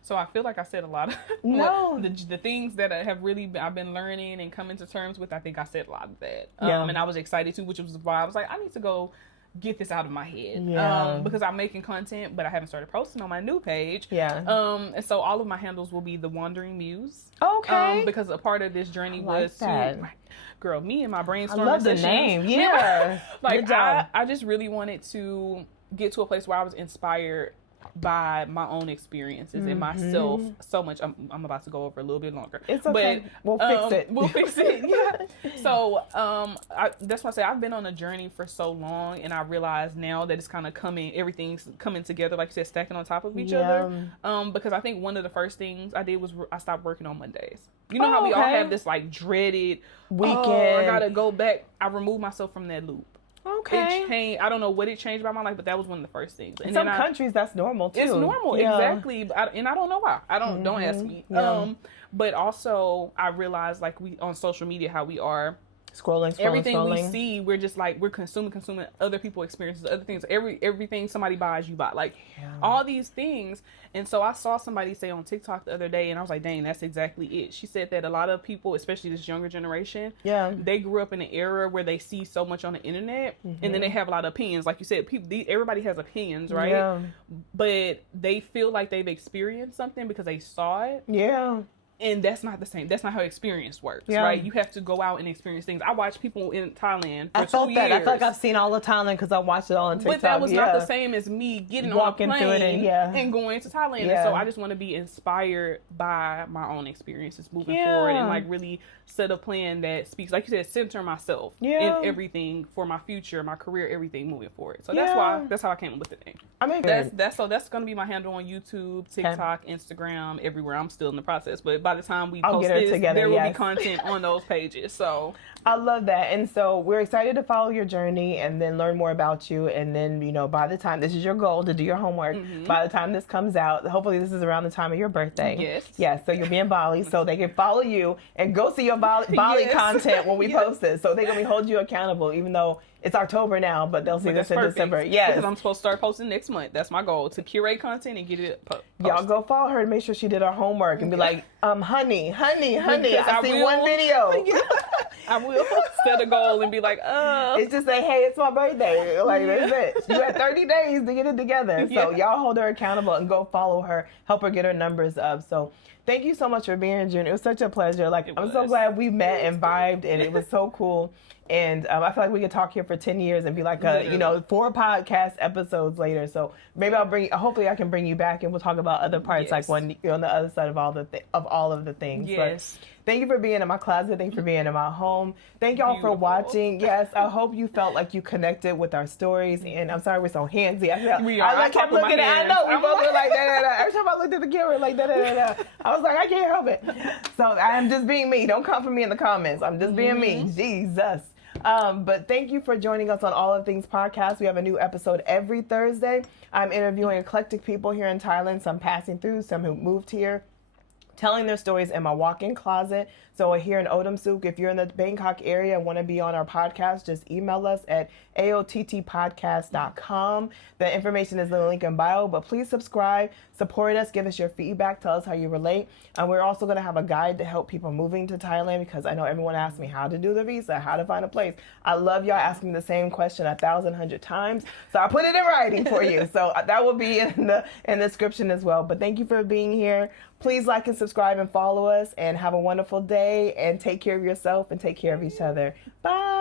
So I feel like I said a lot of the things that I've been learning and coming to terms with. I think I said a lot of that. And I was excited too, which was why I was like, I need to go get this out of my head. Because I'm making content, but I haven't started posting on my new page. And so all of my handles will be The Wandering Muse. Okay. Because a part of this journey was girl, me and my brainstorming I love the sessions. name. Yeah. Like I just really wanted to get to a place where I was inspired by my own experiences and myself so much. I'm about to go over a little bit longer. It's okay. But, we'll fix it. So that's why I say I've been on a journey for so long, and I realize now that it's kind of everything's coming together, like you said, stacking on top of each other. Because I think one of the first things I did was I stopped working on Mondays. You know how we all have this like dreaded weekend. I gotta go back. I removed myself from that loop. Okay. It changed. I don't know what it changed about my life, but that was one of the first things. In some countries, that's normal too. It's normal, exactly. And I don't know why. Don't ask me. But also, I realized, like, we on social media, how we are scrolling. Everything we see, we're just like we're consuming other people's experiences, other things. Everything somebody buys, you buy. Like all these things. And so I saw somebody say on TikTok the other day, and I was like, dang, that's exactly it. She said that a lot of people, especially this younger generation, they grew up in an era where they see so much on the internet, and then they have a lot of opinions. Like you said, everybody has opinions, right? But they feel like they've experienced something because they saw it. And that's not the same. That's not how experience works, right? You have to go out and experience things. I watch people in Thailand for 2 years. I feel like I've seen all of Thailand because I watched it all on TikTok. But that was not the same as me getting walking on a plane through it and going to Thailand. And so I just want to be inspired by my own experiences moving forward and like really set a plan that speaks, like you said, center myself in everything for my future, my career, everything moving forward. So that's how I came up with the name. I mean, that's going to be my handle on YouTube, TikTok, Instagram, everywhere. I'm still in the process, but by the time we post this, there will be content on those pages. So I love that. And so we're excited to follow your journey and then learn more about you. And then, you know, by the time this is your goal to do your homework, by the time this comes out, hopefully this is around the time of your birthday. So you'll be in Bali, so they can follow you and go see your Bali content when we post this. So they're going to be hold you accountable, even though it's October now, but they'll see this in December. Because I'm supposed to start posting next month. That's my goal, to curate content and get it posted. Y'all go follow her and make sure she did her homework and be like, honey, I see one video. I will set a goal and be like, It's just like, hey, it's my birthday. Like, that's it. You had 30 days to get it together. So y'all hold her accountable and go follow her, help her get her numbers up. So thank you so much for being here, June. It was such a pleasure. Like, I'm so glad we met and vibed, and it was so cool. And I feel like we could talk here for 10 years and be like, 4 podcast episodes later. So maybe hopefully I can bring you back and we'll talk about other parts, like when you're on the other side of all of the things. But thank you for being in my closet. Thank you for being in my home. Thank y'all for watching. Yes, I hope you felt like you connected with our stories. And I'm sorry we're so handsy. I kept looking at. I know we both were like da. Every time I looked at the camera, like da. I was like, I can't help it. So I'm just being me. Don't come for me in the comments. I'm just being me. Jesus. But thank you for joining us on All of Things Podcast. We have a new episode every Thursday. I'm interviewing eclectic people here in Thailand, some passing through, some who moved here, telling their stories in my walk-in closet. So here in Odom Suk, if you're in the Bangkok area and want to be on our podcast, just email us at aottpodcast.com. The information is in the link in bio, but please subscribe, support us, give us your feedback, tell us how you relate. And we're also going to have a guide to help people moving to Thailand, because I know everyone asks me how to do the visa, how to find a place. I love y'all asking the same question 1,100 times. So I put it in writing for you. So that will be in the description as well. But thank you for being here. Please like and subscribe and follow us, and have a wonderful day, and take care of yourself and take care of each other. Bye.